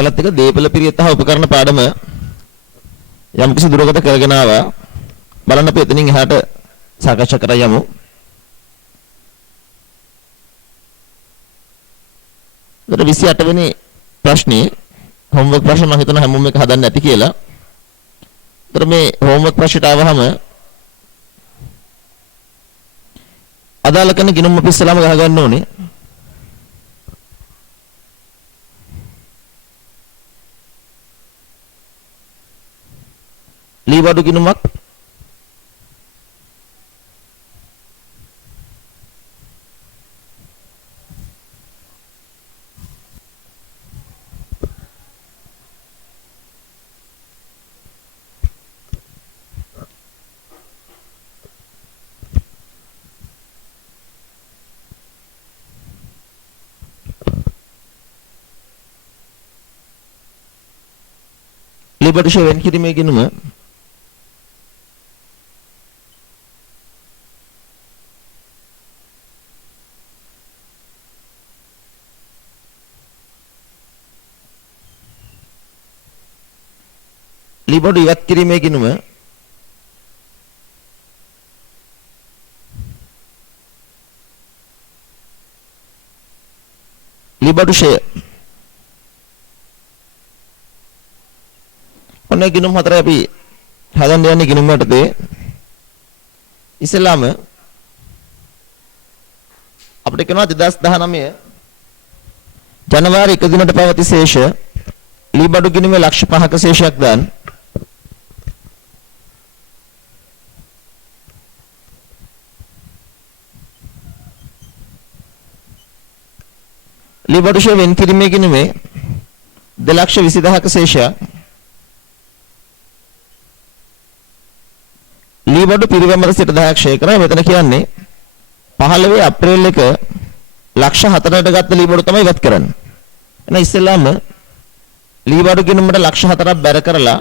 ඔයාලත් එක්ක දීපල පිරියත් හා උපකරණ පාඩම යම් කිසි දුරකට කරගෙන ආවා. බලන්න අපි එතනින් එහාට සාකච්ඡා කරා යමු. ඊට 28 වෙනි ප්‍රශ්නේ හෝම්වර්ක් ප්‍රශ්න මම හිතනවා හැමෝම එක හදන්න ඇති කියලා. ඊට මේ හෝම්වර්ක් ප්‍රශ්නට ආවහම අදාළ කෙනෙක් ගිනුම් අපි ඉස්සලාම ගහ ගන්න ඕනේ. ලීබඩු ගිනුමක් ලීබඩු ෂෙවෙන් කිරීමේ ගිනුම ලීබඩු ඉවත් කිරීමේ ගිනුම ලීබඩු ෂය ඔන්න ගිනුම් හතර අපි හදන්න යන්නේ ගිනුම් වලටදී ඉස්ලාම අපිට කියනවා 2019 ජනවාරි 1 දිනට පැවති ශේෂ ලීබඩු ගිනුමේ ලක්ෂ 5ක ශේෂයක් දාන්න. ලීබඩු ෂය වෙන් කිරීමේ ගිනුමේ 2,20,000ක ශේෂයක් ලීබඩු පිරිවැමර සිට 10ක් ෂය කරා. මෙතන කියන්නේ 15 අප්‍රේල් 1 ලක්ෂ 4කට ගත්ත ලීබඩු තමයි ඉවත් කරන්නේ. එහෙනම් ඉස්සෙල්ලාම ලීබඩු ගිණුමට ලක්ෂ 4ක් බැර කරලා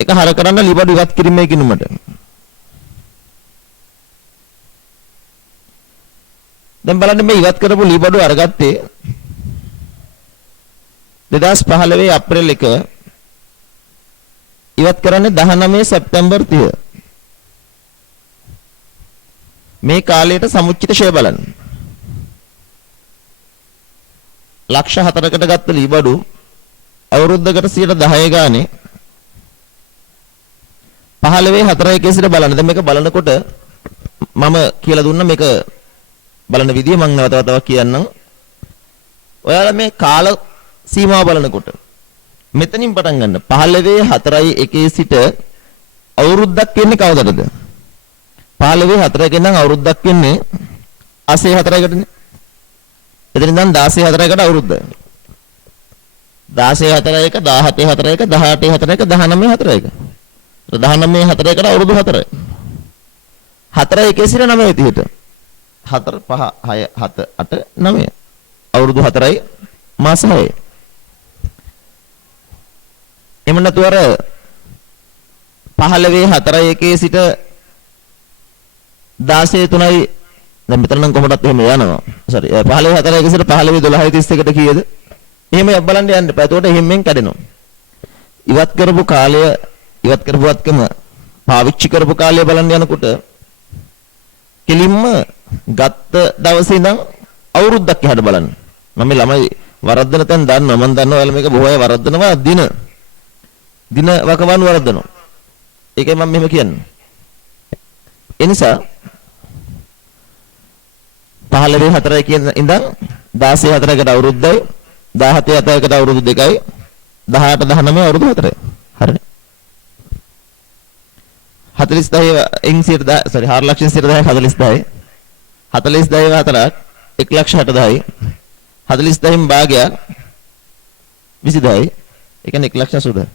එක හර කරන්න ලීබඩු ඉවත් කිරීමේ ගිණුමට. දැන් බලන්න මේ ඉවත් කරපු ලීබඩු අරගත්තේ 2015 අප්‍රේල් 1 ඉවත් කරන්නේ 19 සැප්තැම්බර් 30. මේ කාලයට සමුච්චිත ෂය බලන්න. ලක්ෂ 4කට ගත්ත ලීබඩු අවුරුද්දකට 10 ගානේ 15 4 සිට බලන්න. දැන් මේක බලනකොට මම කියලා දුන්නා මේක බලන විදිය මම නැවත වතාවක් කියන්නම්. ඔයාලා මේ කාල සීමාව බලනකොට මෙතනින් පටන් ගන්න 15 4 1 සිට අවුරුද්දක් වෙන්නේ කවදටද? 15 4 ගෙන් නම් අවුරුද්දක් වෙන්නේ 84 කටනේ. එතන ඉඳන් 16 4කට අවුරුද්ද. 16 4 1 17 4 1 18 4 1 19 4 1. 19 4 1කට අවුරුදු 4. 4 1 සිට 9 විදිහට. 4 5 6 7 8 9. අවුරුදු 4යි මාස 6යි. එමු නැතු අර 15 4 1 සිට 16 3යි දැන් මෙතන නම් කොහොමදත් එහෙම යනවා. සෝරි 15 4 1 සිට 15 12 31ට කීයද? එහෙම බලන්න යන්න එපා. එතකොට එහෙම්ෙන් කැඩෙනවා. ඉවත් කරපු කාලය ඉවත් කරපුවත්කම පාවිච්චි කරපු කාලය බලන්න යනකොට කෙලින්ම ගත්ත දවසේ ඉඳන් අවුරුද්දක් එහාට බලන්න. මම ළමයි වරද්දන තැන් දන්නවා. මම දන්නවා ඔයාලා මේක බොහෝ අය වරද්දනවා දින වකවානු වරද්දනවා. ඒකයි මම මෙහෙම කියන්නේ. ඒ නිසා 15 4 කියන ඉඳන් 16 4කට අවුරුද්දයි 17 4කට අවුරුදු 2යි 18 19 අවුරුදු 4යි. හරිනේ. 40 එන් 10 සෝරි 4 ලක්ෂ 10 40 40 4ක් 1 ලක්ෂ 60,000යි 40 භාගයක් 20,000යි. ඒ කියන්නේ 1 ලක්ෂ 80,000.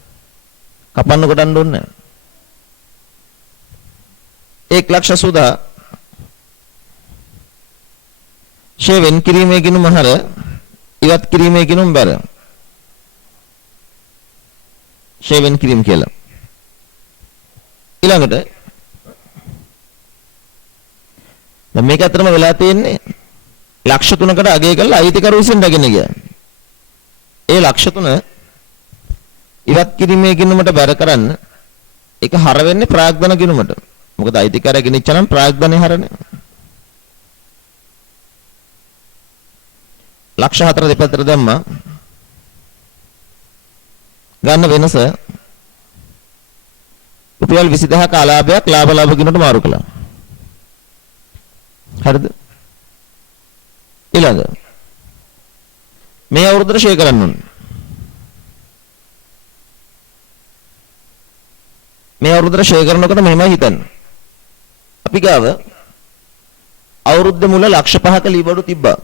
කපන්න කොටන්න ඕනේ නැහැ. 1 ලක්ෂ 80,000 ෂේ වෙන් කිරීමේ ගිණුම හර ඉවත් කිරීමේ ගිණුම බැර. ෂේ වෙන් කිරීම කියලා. ඊළඟට දැන් මේක අතරම වෙලා තියෙන්නේ ලක්ෂ 3කට අගය කරලා අයිතිකරු විසින් රැගෙන ගියා. ඒ ලක්ෂ තුන ඉවත් කිරීමේ ගිණුමට බැර කරන්න ඒක හර වෙන්නේ ප්‍රාග්ධන ගිණුමට. මොකද අයිතිකාරය ගෙනිච්ච නම් ප්‍රාග්ධනේ හරනේ. ලක්ෂ 4 දෙපැත්තට දැම්මා. ගන්න වෙනස රුපියල් 20000ක ආලාභයක් ලාභ ගිණුමට මාරු කළා. හරිද? ඊළඟ මේ අවුරුද්දට ෂෙයා කරන්න ඕනේ. මේ අවුරුද්දට ෂෙයා කරනකොට මෙහෙමයි හිතන්න. අපි ගාව අවුරුද්ද මුල ලක්ෂ 5ක ලීබඩු තිබ්බා.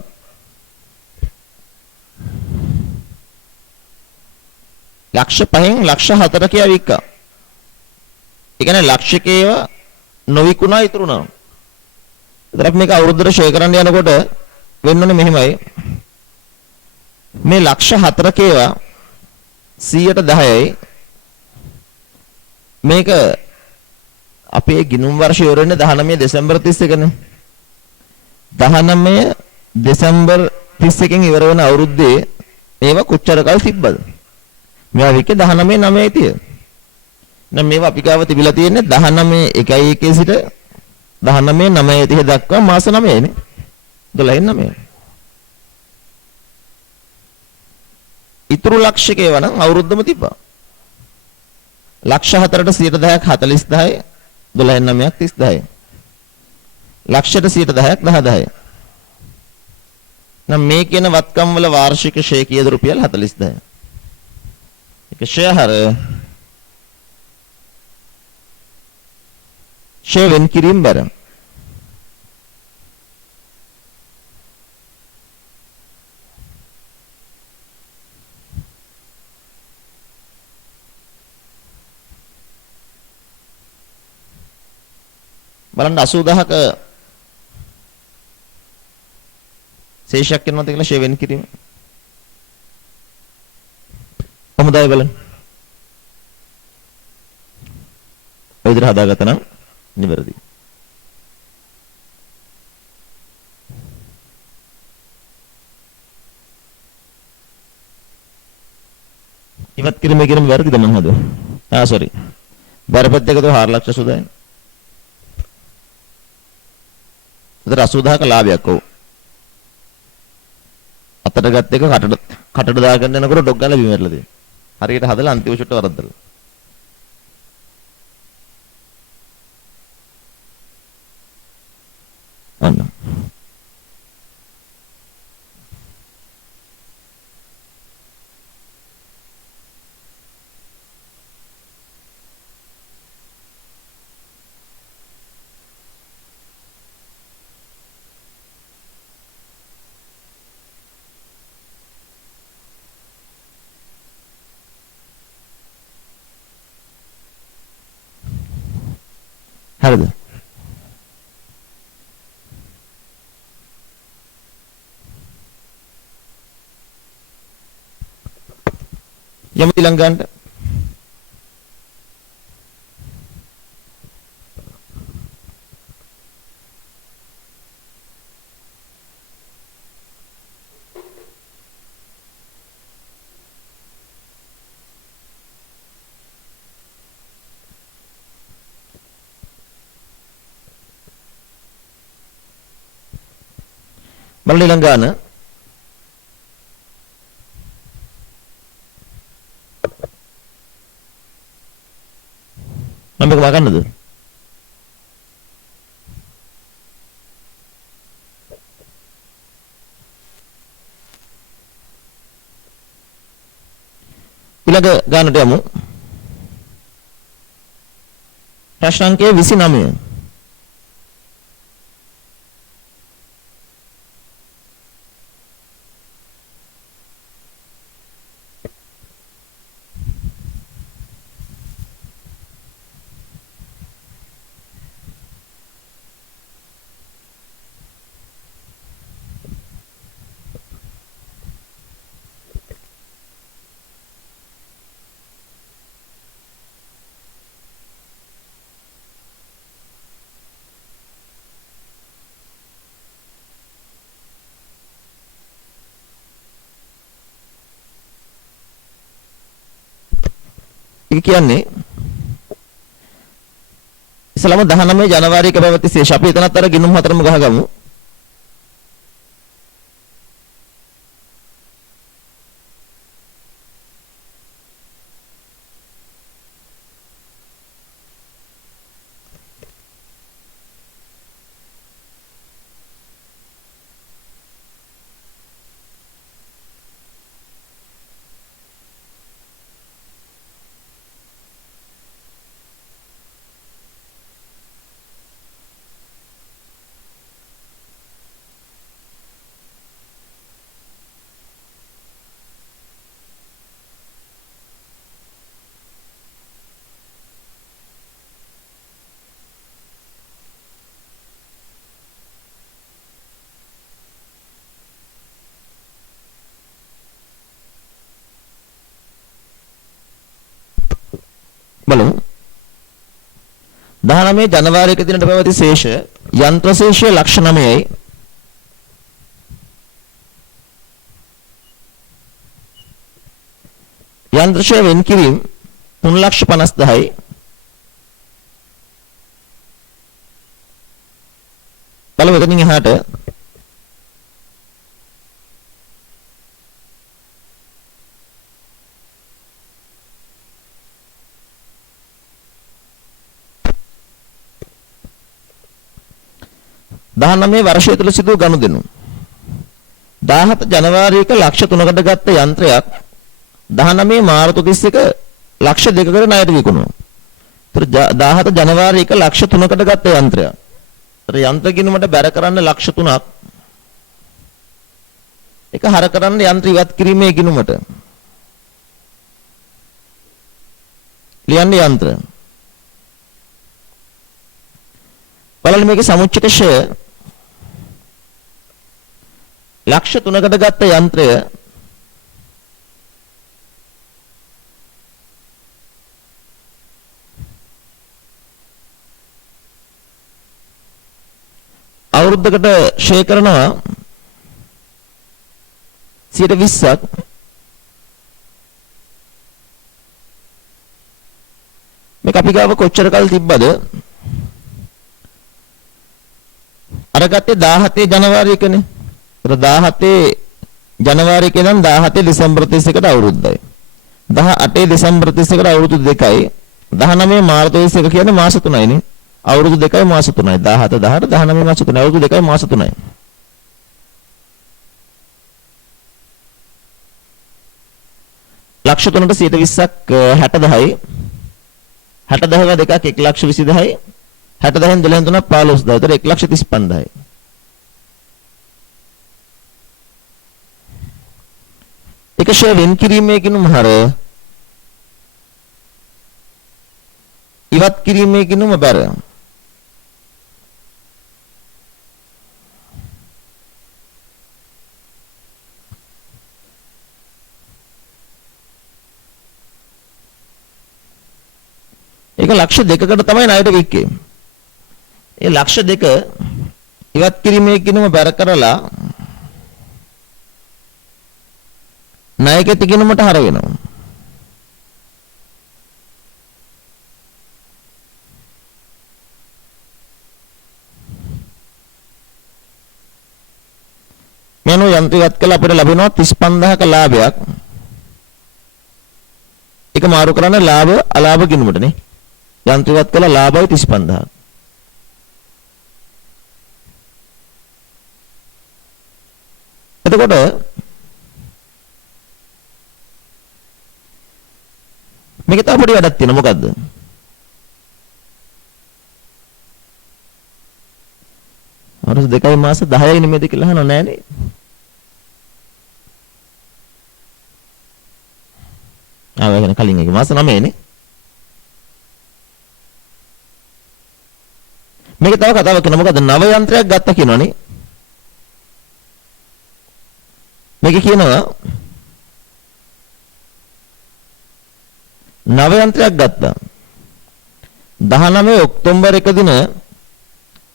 ලක්ෂ 5න් ලක්ෂ 4ක වික්කා. ඒ කියන්නේ ලක්ෂකේව නොවිකුණා ඉතුරුනා. ඒතර අපි මේක අවුරුද්දට ෂෙයා කරන්න යනකොට වෙන්නේ මෙහෙමයි. මේ ලක්ෂ 4කේව 110යි මේක අපේ ගිණුම් වර්ෂය ඉවර වෙන්නේ 19 දෙසැම්බර් 31නේ. 19 දෙසැම්බර් 31කින් ඉවර වෙන අවුරුද්දේ මේවා කොච්චර කල් තිබ්බද? මේවා විකේ 19 9යි තිය. නම් මේවා අපි ගාව තිබිලා තියෙන්නේ 19 1 සිට 19 9 30 දක්වා මාස 9යිනේ. 12 9. ඉතුරු ලක්ෂකේව නම් අවුරුද්දම තිබ්බා. ලක්ෂ 4ට 10ක් 4010යි 12 9ක් 3010යි. ලක්ෂයට 10ක් 1010යි. නම් මේ කියන වත්කම් වල වාර්ෂික ෂේ කීයද? රුපියල් 40000. ඒක ෂේ හර ෂේ වෙන් කිරීම බැර. බලන්න 80000ක ශේෂයක් වෙනවද කියලා ෂේ වෙන් කිරීම. කොහොමදයි බලන්න. ඔය විදිහට හදාගත්තා නම් නිවැරදි. ඉවත් කිරීමේ කිරීම වැරදිද මං හදුවා. සෝරි. බරපත් දෙක 4 ලක්ෂ සුදායි. 80000ක ලාභයක් ඔව්. අතට ගත්ත එක කටට දාගන්න යනකොට ඩොග් ගාලා බිම වැටලා තියෙනවා. හරියට හදලා අන්තිම ෂොට් වරද්දලා. අන්න. හරිද? යමු ඊළඟට බලන්න ඊළඟාන මම මේක වගන්නද? ඊළඟ ගානට යමු. ප්‍රශ්න අංකය 29. ඒ කියන්නේ ඉස්ලාම 19 ජනවාරි 1 පැවති ශේෂ අපි එතනත් අර ගිණුම් හතරම ගහගමු. බලමු 19 ජනවාරි 1 දිනට පැවති ශේෂ යන්ත්‍ර ශේෂය ලක්ෂ 9යි යන්ත්‍ර ශේෂ වෙන් කිරීම 3,50,000යි බලමු එතනින් එහාට දහනමේ වර්ෂය තුල සිදු ගනුදෙනු 17 ජනවාරි 1 ලක්ෂ 3කට ගත්ත යන්ත්‍රයක් 19 මාර්තු 31 ලක්ෂ 2කට ණයට විකුණුවා. ඒතර 17 ජනවාරි 1 ලක්ෂ 3කට ගත්ත යන්ත්‍රයක්. ඒතර යන්ත්‍ර ගිණුමට බැර කරන්න ලක්ෂ 3ක්. ඒක හර කරන්න යන්ත්‍ර ඉවත් කිරීමේ ගිණුමට. ලියන්න යන්ත්‍ර. බලන්න මේකේ සමුච්චක ෂය ලක්ෂ 3කට ගත්ත යන්ත්‍රය අවුරුද්දකට ෂය කරනවා 20%ක් මේක අපි ගාව කොච්චර කල් තිබ්බද අර ගත්තේ 17 ජනවාරි 1නේ. ඒතර 17 ජනවාරි 1 ඉඳන් 17 දෙසැම්බර් 31කට අවුරුද්දයි. 18 දෙසැම්බර් 31කට අවුරුදු 2යි. 19 මාර්තු 31 කියන්නේ මාස 3යිනේ. අවුරුදු 2යි මාස 3යි. 17 18 19 මාස 3යි. අවුරුදු 2යි මාස 3යි. ලක්ෂ 3ට 120ක් 60,000යි. 60,000 දෙකක් 1,20,000යි. 60,000න් 12න් 3ක් 15,000. ඒතර 1,35,000යි. එක ෂෙයා වෙන් කිරීමේ ගිණුම හර ඉවත් කිරීමේ ගිණුම බැර. ඒක ලක්ෂ 2කට තමයි ණයට වික්කේ. ඒ ලක්ෂ 2 ඉවත් කිරීමේ ගිණුම බැර කරලා ණයකෙති ගිණුමට හර වෙනවා. මෙනු යන්ත්‍රයත් කළා අපිට ලැබෙනවා 35000ක ලාභයක්. ඒක මාරු කරන්න ලාභ අලාභ ගිණුමටනේ. යන්ත්‍රයත් කළා ලාභයි 35000ක්. එතකොට මේක තව පොඩි වැඩක් තියෙනවා මොකද්ද? අවුරුදු 2යි මාස 10යි නෙමෙයිද කියලා අහනව නෑනේ. ආවගෙන කලින් එක මාස 9යිනේ. මේක තව කතාවක් කරනවා මොකද්ද? නව යන්ත්‍රයක් ගත්තා කියනවනේ. මේක කියනවා නව යන්ත්‍රයක් ගත්තා 19 ඔක්තෝබර් 1 දින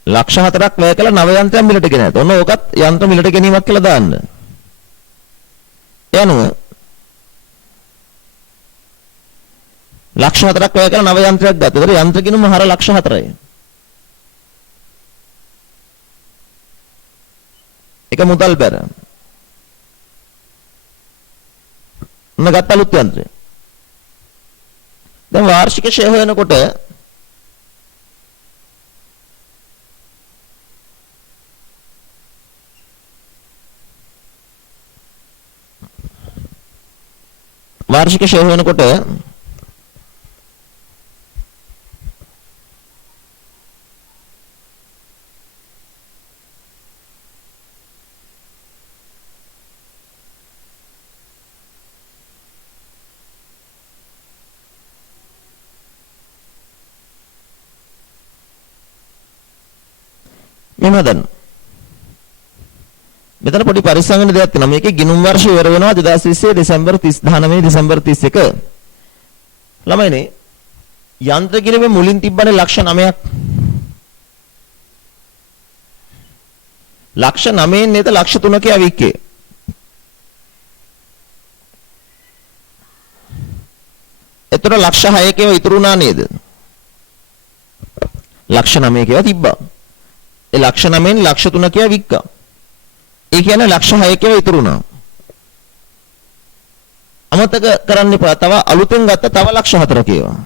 ලක්ෂ 4ක් වැය කළ නව යන්ත්‍රයක් මිලට ගෙන ඇත. ඔන්න ඕකත් යන්ත්‍ර මිලට ගැනීමක් කියලා දාන්න. යනුව ලක්ෂ 4ක් වැය කරලා නව යන්ත්‍රයක් ගත්තා. ඒතර යන්ත්‍ර කිනුම හර ලක්ෂ 4යි. ඒක මුදල් බැර. මම ගත්ත අලුත් යන්ත්‍රය. දැන් වාර්ෂික ෂෙයා හොයනකොට වාර්ෂික ෂෙයා හොයනකොට මෙහෙම මෙතන පොඩි පරිස්සම් වෙන දෙයක් තියෙනවා. මේකේ ගිණුම් වර්ෂය ඉවර වෙනවා 2020 දෙසැම්බර් 19 දෙසැම්බර් 31. ළමයිනේ යන්ත්‍ර කිරීමේ මුලින් තිබ්බනේ ලක්ෂ 9ක්. ලක්ෂ 9න් නේද ලක්ෂ 3ක අවික්කේ. එතකොට ලක්ෂ 6ක ඒවා ඉතුරු වුණා නේද? ලක්ෂ 9ක ඒවා තිබ්බා. ඒ ලක්ෂ 9න් ලක්ෂ 3ක වික්කා. ඒ කියන්නේ ලක්ෂ 6ක ඒවා ඉතුරු වුණා. අමතක කරන්න එපා. තව අලුතෙන් ගත්ත තව ලක්ෂ 4ක ඒවා.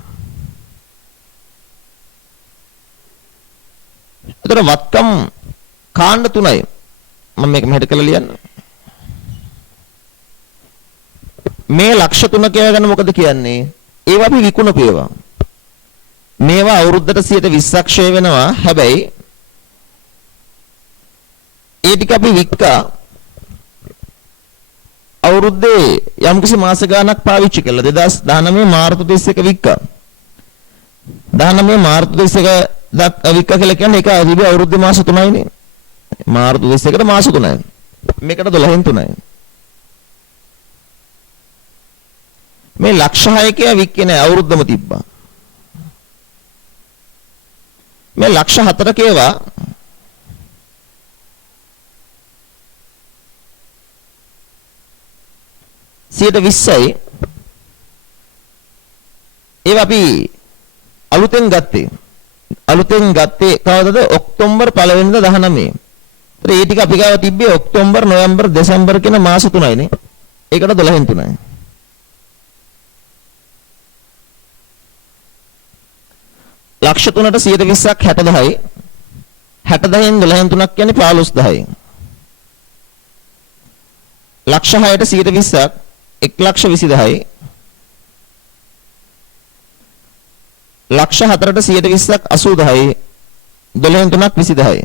ඒතර වත්කම් කාණ්ඩ 3යි. මම මේක මෙහෙට කරලා ලියන්න. මේ ලක්ෂ 3ක ඒවා ගැන මොකද කියන්නේ? ඒවා අපි විකුණපු ඒවා. මේවා අවුරුද්දට 120ක් ෂේ වෙනවා. හැබැයි ඒ ටික අපි වික්කා අවුරුද්දේ යම්කිසි මාස ගාණක් පාවිච්චි කළා. 2019 මාර්තු 31 වික්කා. 19 මාර්තු 31 වික්කා කියලා කියන්නේ ඒක තිබි අවුරුද්දේ මාස 3යිනේ. මාර්තු 31ට මාස 3යි. මේකට 12න් 3යි. මේ ලක්ෂ 6ක වික්කේ නෑ අවුරුද්දම තිබ්බා. මේ ලක්ෂ 4ක ඒවා සියයට 20යි. ඒවා අපි අලුතෙන් ගත්තේ. අලුතෙන් ගත්තේ කවදද? ඔක්තෝබර් 1 වෙනිදා 19. ඒතර ඒ ටික අපි ගාව තිබ්බේ ඔක්තෝබර්, නොවැම්බර්, දෙසැම්බර් කියන මාස 3යිනේ. ඒකට 12න් 3යි. ලක්ෂ 3ට 120ක් 60000යි. 60000න් 12න් 3ක් කියන්නේ 15000යි. ලක්ෂ 6ට 120ක් 1,20,000යි. ලක්ෂ 4ට 120ක් 80000යි. 12න් 3ක් 20000යි.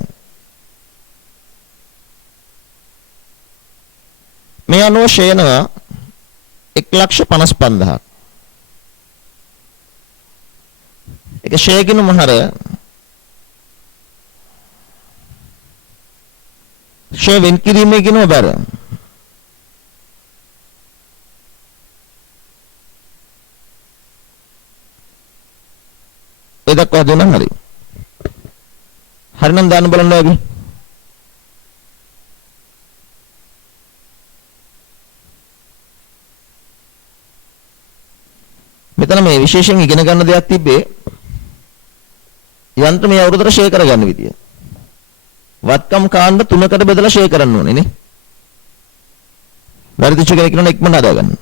මේ අනුව ෂේනවා 1,55,000ක්. ඒක ෂේගිනු මහර ෂේ වෙන් කිරීමේ ගිනුම බර. ඒ දක්වා දුන්නා හරි. හරිනම් දාන්න බලන්න ඔයගේ. මෙතන මේ විශේෂයෙන් ඉගෙන ගන්න දෙයක් තිබ්බේ යන්ත්‍ර මේ අවුරුද්දට ෂේ කරගන්න විදිය. වත්කම් කාණ්ඩ 3කට බෙදලා ෂේ කරන්න ඕනේ නේ. වැරදිච්ච කෙනෙක් ඉන්නවනේ ඉක්මනට හදාගන්න.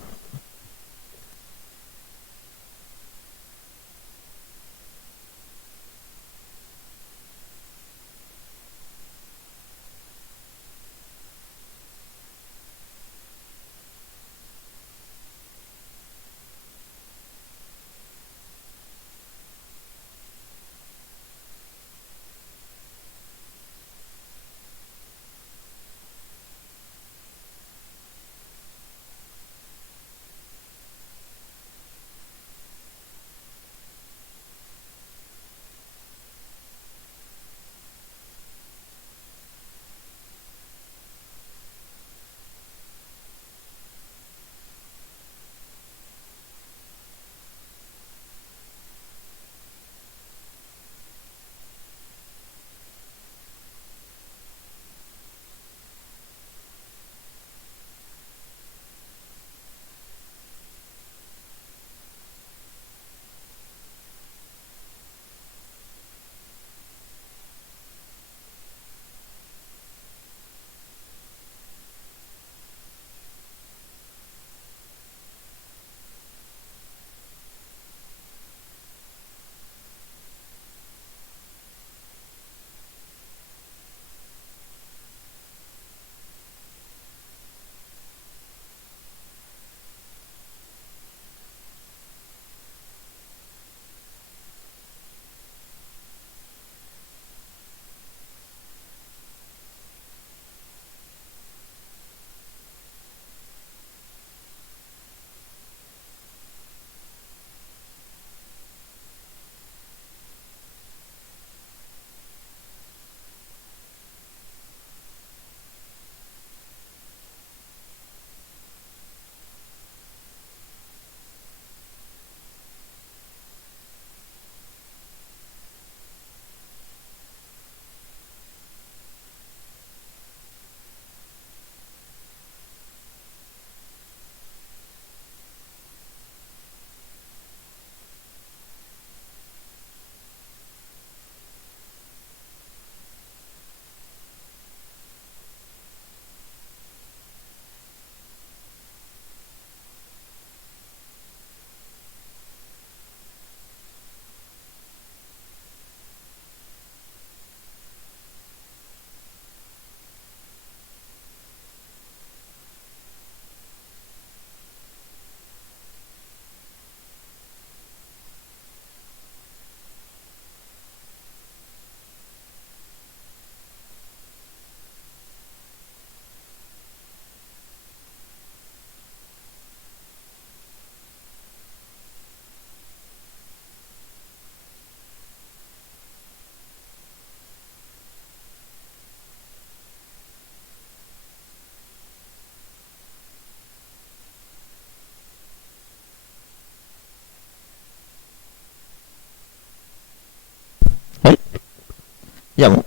යමු.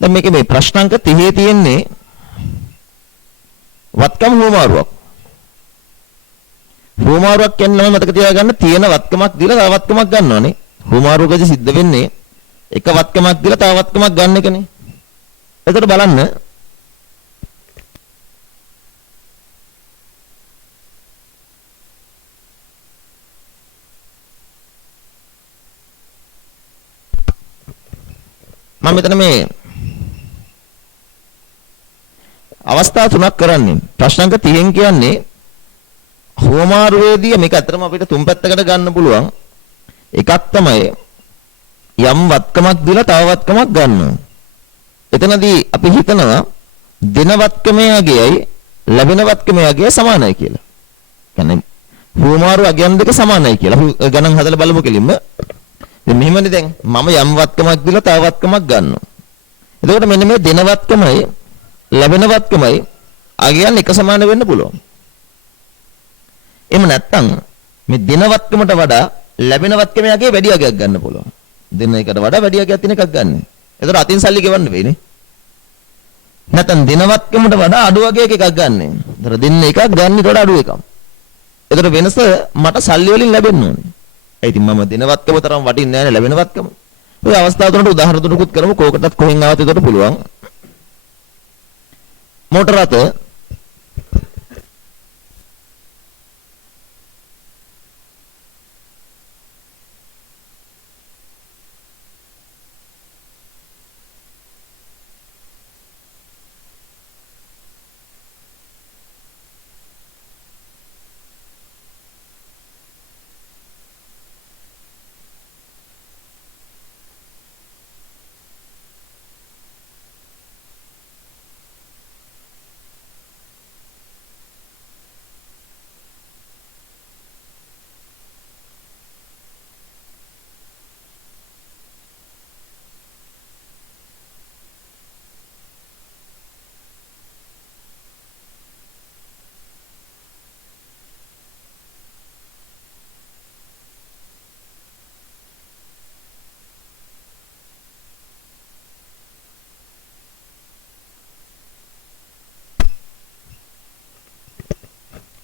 දැන් මේකේ මේ ප්‍රශ්නාංක 30 තියෙන්නේ වත්කම් හුවමාරුවක්. හුවමාරුවක් කියන්නේ නම් මතක තියාගන්න තියෙන වත්කමක් දීලා තව වත්කමක් ගන්නවනේ. හුවමාරුවකදී සිද්ධ වෙන්නේ එක වත්කමක් දීලා තව වත්කමක් ගන්න එකනේ. එතකොට බලන්න මම මෙතන මේ අවස්ථා තුනක් කරන්නේ. ප්‍රශ්නාංක 30න් කියන්නේ හුවමාරුවේදී මේක අතරම අපිට තුන් පැත්තකට ගන්න පුළුවන්. එකක් තමයි යම් වත්කමක් දීලා තව වත්කමක් ගන්නවා. එතනදී අපි හිතනවා දෙන වත්කමේ අගයයි ලැබෙන වත්කමේ අගය සමානයි කියලා. කියන්නේ හුවමාරු අගයන් දෙක සමානයි කියලා. ගණන් හදලා බලමු කෙලින්ම. දැන් මෙහෙමනේ දැන් මම යම් වත්කමක් දීලා තව වත්කමක් ගන්නවා. එතකොට මෙන්න මේ දෙන වත්කමයි ලැබෙන වත්කමයි අගයන් එක සමාන වෙන්න පුළුවන්. එහෙම නැත්නම් මේ දෙන වත්කමට වඩා ලැබෙන වත්කමේ අගය වැඩි අගයක් ගන්න පුළුවන්. දෙන එකට වඩා වැඩි අගයක් තියෙන එකක් ගන්න. එතකොට අතින් සල්ලි ගෙවන්න වෙන්නේ. නැත්නම් දෙන වත්කමට වඩා අඩු අගයක එකක් ගන්න. එතකොට දෙන්න එකක් ගන්න ඊට වඩා අඩු එකක්. එතකොට වෙනස මට සල්ලි වලින් ලැබෙන්න ඕනේ. ඒ ඉතින් මම දෙන වත්කම තරම් වටින්නේ නැහැ ලැබෙන වත්කම. ඔය අවස්ථාව තුනට උදාහරණ තුනකුත් කරමු. කෝකටත් කොහෙන් ආවත් එතකොට පුළුවන්. මෝටර රථ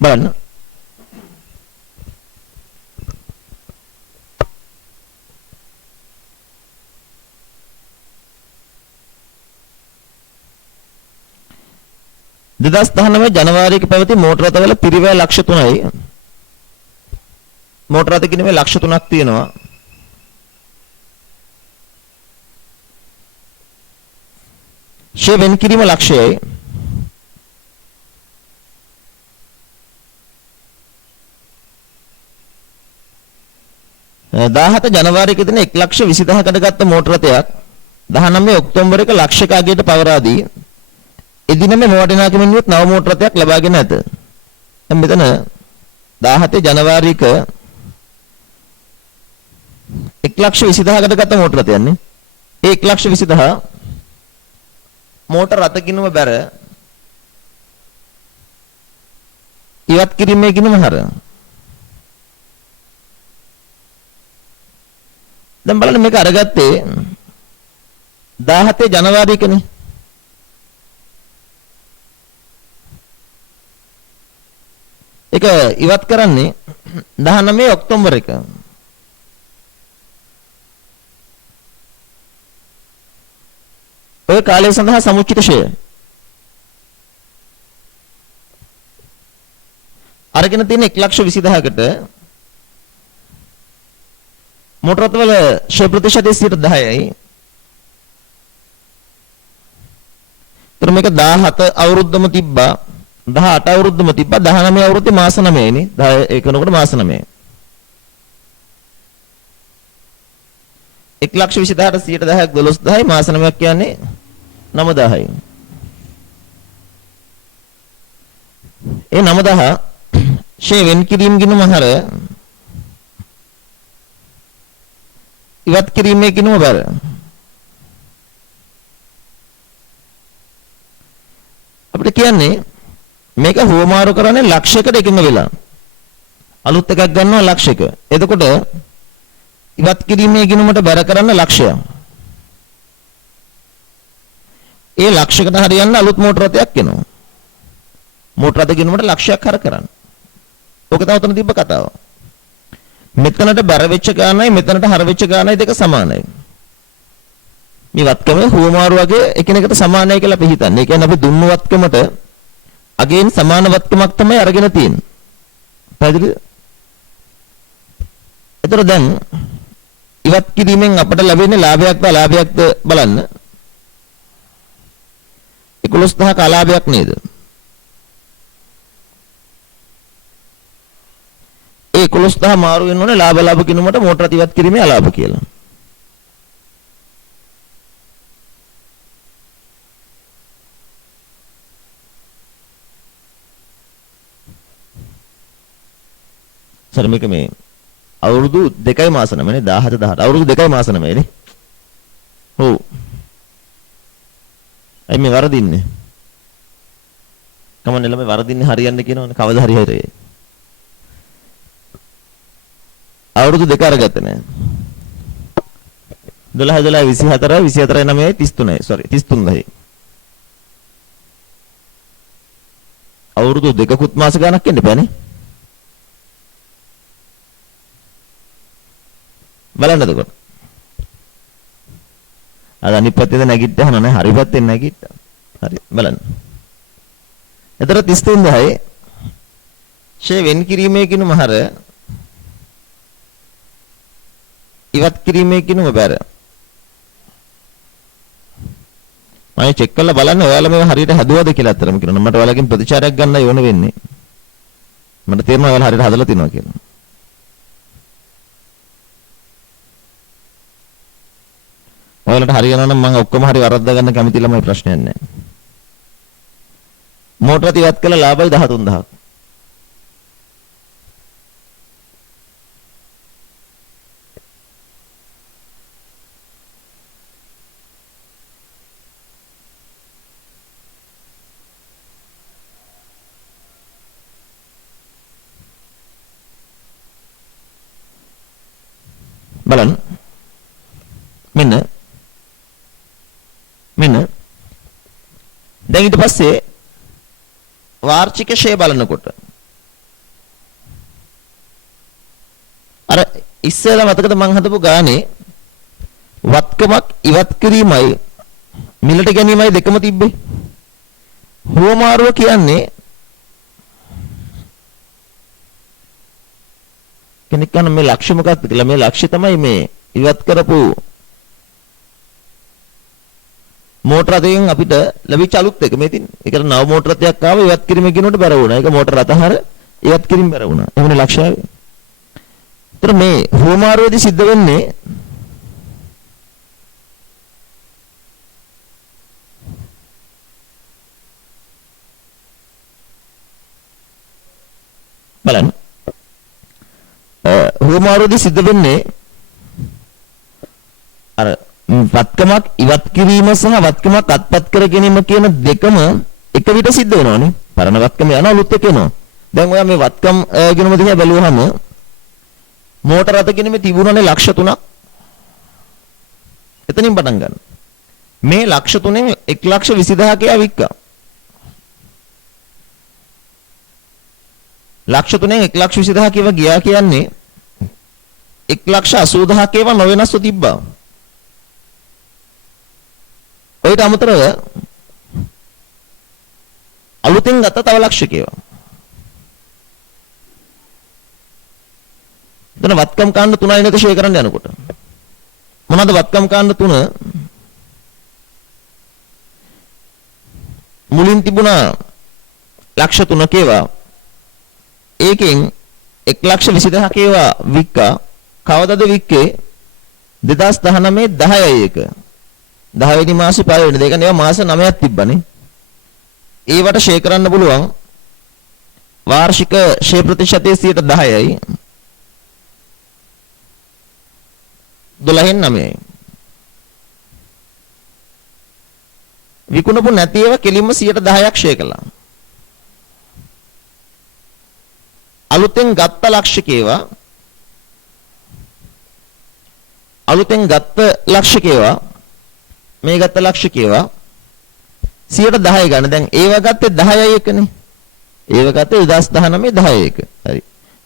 බලන්න. දෙදස් 19 ජනවාරියක පැවති මෝටර රථවල පිරිවැය ලක්ෂ 3යි. මෝටර රථ කිනීමේ ලක්ෂ 3ක් තියෙනවා. ෂේ වෙන් කිරීම ලක්ෂයයි. දාහත ජනවාරියක දින 1,20,000කට ගත්ත මෝටර රථයක් 19 ඔක්තෝබර් 1 ලක්ෂක අගයට පවරා දී එදිනම වටිනාකමින් යුත් නව මෝටර රථයක් ලබාගෙන ඇත. දැන් මෙතන 17 ජනවාරියක 1,20,000කට ගත්ත මෝටර රථයන්නේ. ඒ 1,20,000 මෝටර රථ ගිණුම බැර ඉවත් කිරීමේ ගිණුම හර. දැන් බලන්න මේක අරගත්තේ 17 ජනවාරියකනේ. ඒක ඉවත් කරන්නේ 19 ඔක්තෝබර් 1. ඔය කාලය සඳහා සමුච්චිත ෂෙය අරගෙන තියෙන 1,20,000කට මෝටර රථවල ෂෙය ප්‍රතිශතය 10%යි. ඒතර මේක 17 අවුරුද්දම තිබ්බා, 18 අවුරුද්දම තිබ්බා, 19 අවුරුද්දේ මාස 9යිනේ. 10 එකනකොට මාස 9. 1,20,000ට 10%ක් 12,000යි, මාස 9ක් කියන්නේ 9,000යි. ඒ 9,000 ෂෙය වෙන් කිරීම ගිණුම හර ඉවත් කිරීමේ ගිණුම බර. අපිට කියන්නේ මේක හුවමාරු කරන්නේ ලක්ෂයකට එකම වෙලා. අලුත් එකක් ගන්නවා ලක්ෂයක. එතකොට ඉවත් කිරීමේ ගිණුමට බැර කරන්න ලක්ෂයක්. ඒ ලක්ෂයකට හරියන්න අලුත් මෝටර රථයක් එනවා. මෝටර රථ ගිණුමට ලක්ෂයක් හර කරන්න. ඔක තමයි උතන තිබ්බ කතාව. මෙතනට බැර වෙච්ච ගානයි මෙතනට හර වෙච්ච ගානයි දෙක සමානයි. මේ වත්කම හුවමාරු වගේ එකිනෙකට සමානයි කියලා අපි හිතන්නේ. ඒ කියන්නේ අපි දුන්නු වත්කමට අගේන් සමාන වත්කමක් තමයි අරගෙන තියෙන්නේ. පැහැදිලිද? ඒතර දැන් ඉවත් කිරීමෙන් අපට ලැබෙන්නේ ලාභයක්ද අලාභයක්ද බලන්න. 11000ක අලාභයක් නේද? ඒ 11000 මාරු වෙන්න ඕනේ ලාභ කිනුමට මෝටර ඉවත් කිරීමේ අලාභ කියලා. සර මේක මේ අවුරුදු 2යි මාස 9නේ 17 18 අවුරුදු 2යි මාස 9නේ නේ. ඔව්. අයි මේ වරදින්නේ. කමන්නේ ළමයි වරදින්නේ හරියන්න කියනවනේ කවදා හරි හරි. අවුරුදු 2 අරගත්තේ නෑ. 12 24 24 9 33යි sorry 33යි. අවුරුදු 2කුත් මාස ගණක් එන්න බෑනේ. බලන්න එතකොට. අද අනිත් පැත්තේ නැගිට්ටා නෑ හරි පැත්තෙන් නැගිට්ටා. හරි බලන්න. එතන 33යි ෂේ වෙන් කිරීමේ කිනුම හර ඉවත් කිරීමේ කිනුම බැර. මම චෙක් කරලා බලන්න ඔයාලා මේව හරියට හදුවද කියලා අතරම කියනවා. මට ඔයාලගෙන් ප්‍රතිචාරයක් ගන්න ඕන වෙන්නේ. මට තේරෙනවා ඔයාලා හරියට හදලා තිනවා කියලා. ඔයාලට හරියනවා නම් මම ඔක්කොම හරි වරද්දා ගන්න කැමති ළමයි ප්‍රශ්නයක් නැහැ. මෝටර ඉවත් කළ ලාභයි 13000ක්. බලන්න මෙන්න දැන් ඊට පස්සේ වාර්ෂික ෂේ බලනකොට අර ඉස්සෙල්ලා මතකද මං හදපු ගානේ වත්කමක් ඉවත් කිරීමයි මිලට ගැනීමයි දෙකම තිබ්බේ. හුවමාරුව කියන්නේ කෙනෙක් කන මේ ලක්ෂ්‍ය මොකක්ද කියලා මේ ලක්ෂ්‍ය තමයි මේ ඉවත් කරපු මෝටර රථයෙන් අපිට ලැබිච්ච අලුත් එක මේ තියෙන්නේ. ඒකට නව මෝටර රථයක් ආව ඉවත් කිරීම කියනකොට බැර වුණා. ඒක මෝටර රථහර ඉවත් කිරීම බැර වුණා. එහෙමනේ ලක්ෂ්‍ය ආවේ. ඒතර මේ හුවමාරුවේදී සිද්ධ වෙන්නේ බලන්න හුවමාරුවේදී සිද්ධ වෙන්නේ අර වත්කමක් ඉවත් කිරීම සහ වත්කමක් අත්පත් කර ගැනීම කියන දෙකම එක විට සිද්ධ වෙනවානේ. පරණ වත්කම යන අලුත් එක එනවා. දැන් ඔයා මේ වත්කම් ගිණුම දිහා බැලුවහම මෝටර රථ ගිණුමේ තිබුණනේ ලක්ෂ 3ක්. එතනින් පටන් ගන්න. මේ ලක්ෂ 3න් 1,20,000 කියා වික්කා. ලක්ෂ 3න් 1,20,000 කියව ගියා කියන්නේ 1,80,000 කියව නොවෙනස්ව තිබ්බා. ඔයිට අමතරව අලුතෙන් ගත්ත තව ලක්ෂකේවා. එතන වත්කම් කාණ්ඩ 3යි නේද ෂේ කරන්න යනකොට. මොනවද වත්කම් කාණ්ඩ 3? මුලින් තිබුණා ලක්ෂ 3කේවා. ඒකෙන් 1,20,000 කේවා වික්කා. කවදද වික්කේ? 2019 10යි එක. 10 වෙනි මාසේ පළවෙනි දෙක නේ මාස 9ක් තිබ්බනේ. ඒවට ෂේ කරන්න පුළුවන් වාර්ෂික ෂේ ප්‍රතිශතය 10%යි. 12න් 9යි. විකුණපු නැති ඒවා කෙලින්ම 10%ක් ෂේ කළා. අලුතෙන් ගත්ත ලක්ෂිකේවා අලුතෙන් ගත්ත ලක්ෂිකේවා මේ ගත්ත ලක්ෂිකේවා 10% ගන්න. දැන් ඒව ගත්තේ 10යි එකනේ. ඒව ගත්තේ 2019 10යි එක. හරි.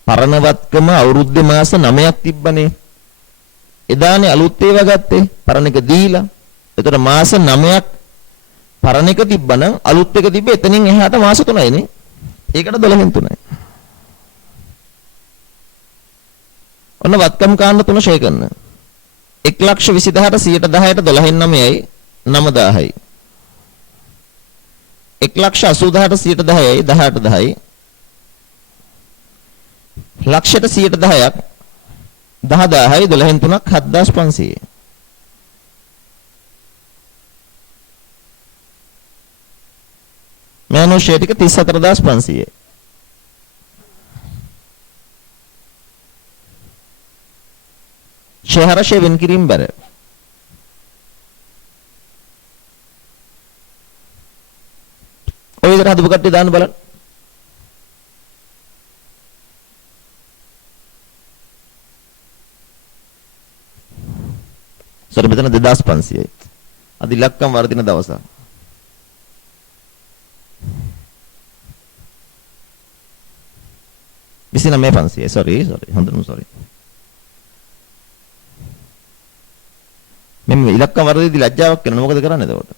පරණවත්කම අවුරුද්දේ මාස 9ක් තිබ්බනේ. එදානේ අලුත් ඒවා ගත්තේ. පරණ එක දීලා. එතකොට මාස 9ක් පරණ එක තිබ්බනම් අලුත් එක තිබ්බේ එතනින් එහාට මාස 3යිනේ. ඒකට 12න් 3යි. ඔන්න වත්කම් කාණ්ඩ 3 ෂේ කරන. 1,20,000ට 10ට 12න් 9යි 9000යි. 1,80,000ට 10යි 18 10යි. ලක්ෂයට 10%ක් 10000යි 12න් 3ක් 7500යි. මේනෝ ෂේ ටික 34500යි. ෂෙහර ෂේ වෙන් කිරීම බැර. ඔය විදිහට හදපු කට්ටිය දාන්න බලන්න. සර මෙතන 2500යි. අද ඉලක්කම් වර්ධින දවසක්. විසින මේ 500යි. sorry හොඳටම sorry. මෙන්න ඉලක්කම් වර්ධිතදී ලැජ්ජාවක් වෙනවා. මොකද කරන්නේ එතකොට?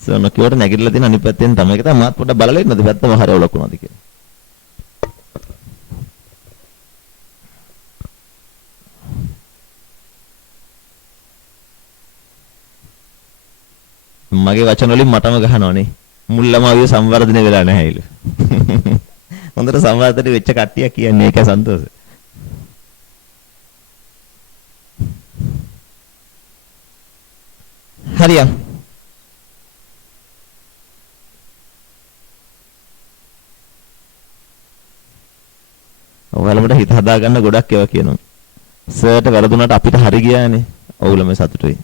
සෝන කියවට නැගිටලා තියෙන අනිත් පැත්තෙන් තමයි. ඒක තමයි මාත් පොඩ්ඩක් බලලා ඉන්නද පැත්තම හරියව ලකුණාද කියලා. මගේ වචන වලින් මටම ගහනවනේ. මුල්ලම ආවිය සංවර්ධනය වෙලා නැහැයිලු. හොඳට සංවර්ධනය වෙච්ච කට්ටියක් කියන්නේ ඒක සන්තෝෂ. හරියම්. ඔයාලමට හිත හදා ගන්න ගොඩක් ඒවා කියනවා. සර්ට වැරදුනට අපිට හරි ගියානේ. ඔවුලම සතුටුයි.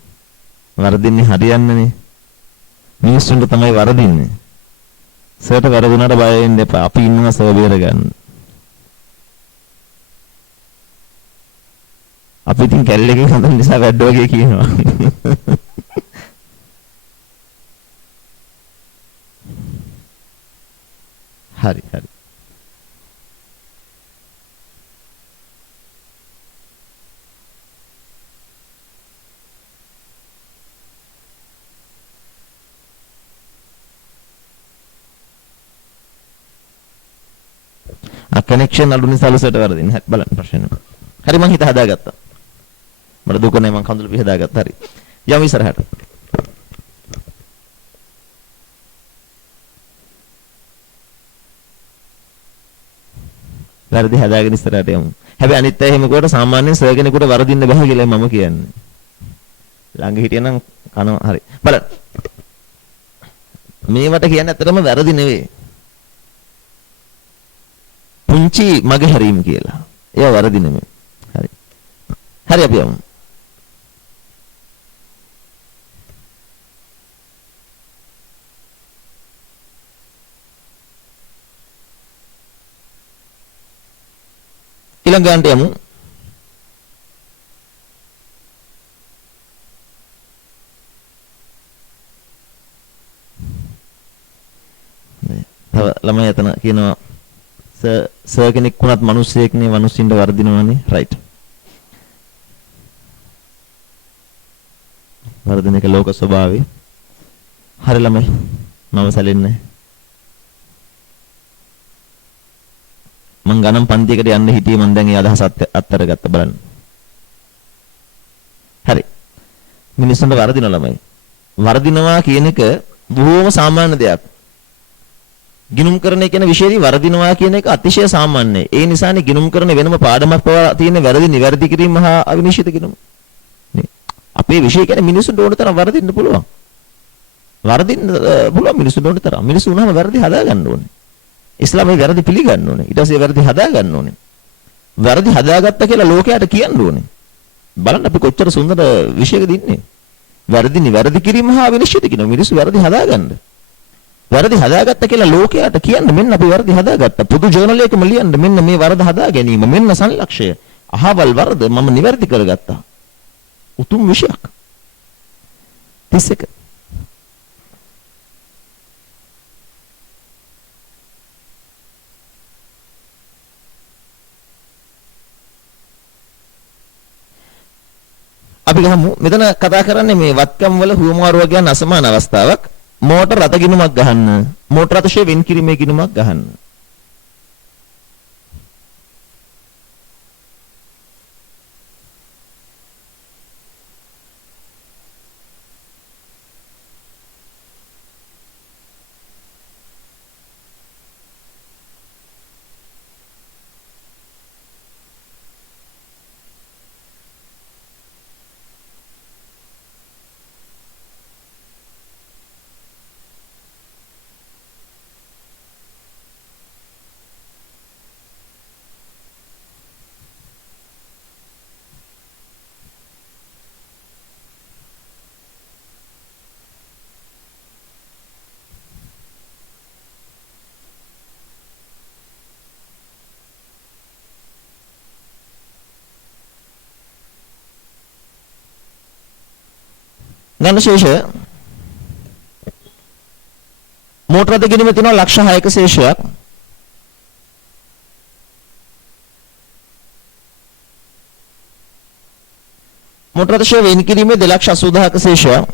වරදින්නේ හරියන්නනේ. මිනිස්සුන්ට තමයි වරදින්නේ. සර්ට වැරදුනට බය වෙන්න එපා. අපි ඉන්නවා සර් බේර ගන්න. අපි ඉතින් කැල්ල එකේ හඳුන් නිසා වැඩ වගේ කියනවා. හරි. කනෙක්ෂන් අඩු නිසා ලුසට වරදින්න. හරි බලන්න ප්‍රශ්න. හරි මං හිත හදාගත්තා. මට දුක නැහැ මං කඳුළු පිහ හදාගත්තා. හරි. යමු ඉස්සරහට. වැරදි හදාගෙන ඉස්සරහට යමු. හැබැයි අනිත් අය එහෙම කොට සාමාන්‍යයෙන් සර් කෙනෙකුට වරදින්න බෑ කියලා මම කියන්නේ. ළඟ හිටියනම් කනවා. හරි. බලන්න. මේවට කියන්නේ ඇත්තටම වැරදි නෙවෙයි. පුංචි මග හැරීම කියලා. ඒවා වැරදි නෙමෙයි. හරි. හරි අපි යමු. ඊළඟ ගානට යමු. තව ළමයි යතන කියනවා සර් කෙනෙක් වුණත් මිනිස්සෙක් නේ මිනිස්සින්ට වර්ධිනවනේ රයිට්. වර්ධන එක ලෝක ස්වභාවය. හරි ළමයි මම සැලෙන්නේ. මං ගණන් පන්තියකට යන්න හිටියේ මං දැන් ඒ අදහස අත්තර ගත්ත බලන්න. හරි. මිනිස්සුන්ට වර්ධින ළමයි. වර්ධිනවා කියන එක බොහෝම සාමාන්‍ය දෙයක්. ගිනුම් කරන කියන විශේෂයි වර්ධිනවා කියන එක අතිශය සාමාන්‍යයි. ඒ නිසානේ ගිනුම් කරන වෙනම පාඩමක් පවා තියෙන වැරදි නිවැරදි කිරීම හා අවිනිශ්චිත ගිනුම. නේ. අපේ විශේෂය කියන්නේ මිනිස්සුන්ට ඕන තරම් වර්ධින්න පුළුවන්. වර්ධින්න පුළුවන් මිනිස්සුන්ට ඕන තරම්. මිනිස්සු උනහම වැරදි හදා ගන්න ඕනේ. ඉස්ලාමයේ වැරදි පිළිගන්න ඕනේ. ඊට පස්සේ වැරදි හදා ගන්න ඕනේ. වැරදි හදාගත්ත කියලා ලෝකයට කියන්න ඕනේ. බලන්න අපි කොච්චර සුන්දර විශේෂයකද ඉන්නේ. වැරදි නිවැරදි කිරීම හා අවිනිශ්චිත කියන මිනිස්සු වැරදි හදා ගන්න. වැරදි හදාගත්ත කියලා ලෝකයට කියන්න මෙන්න අපි වැරදි හදාගත්තා. පොදු ජර්නල් එකකම ලියන්න මෙන්න මේ වරද හදා ගැනීම මෙන්න සංලක්ෂය. අහවල් වරද මම නිවැරදි කරගත්තා. උතුම් විෂයක්. 31 අපි ගමු මෙතන කතා කරන්නේ මේ වත්කම් වල හුවමාරුව කියන අසමාන අවස්ථාවක්. මෝටර රත ගිණුමක් ගහන්න. මෝටර රතශය වෙන් කිරීමේ ගිණුමක් ගහන්න. ගන්න ශේෂය මෝටර රථ ගිණුමේ තියෙනවා ලක්ෂ 6ක ශේෂයක්. මෝටර රථ ශේෂය වෙන් කිරීමේ 2,80,000ක ශේෂයක්.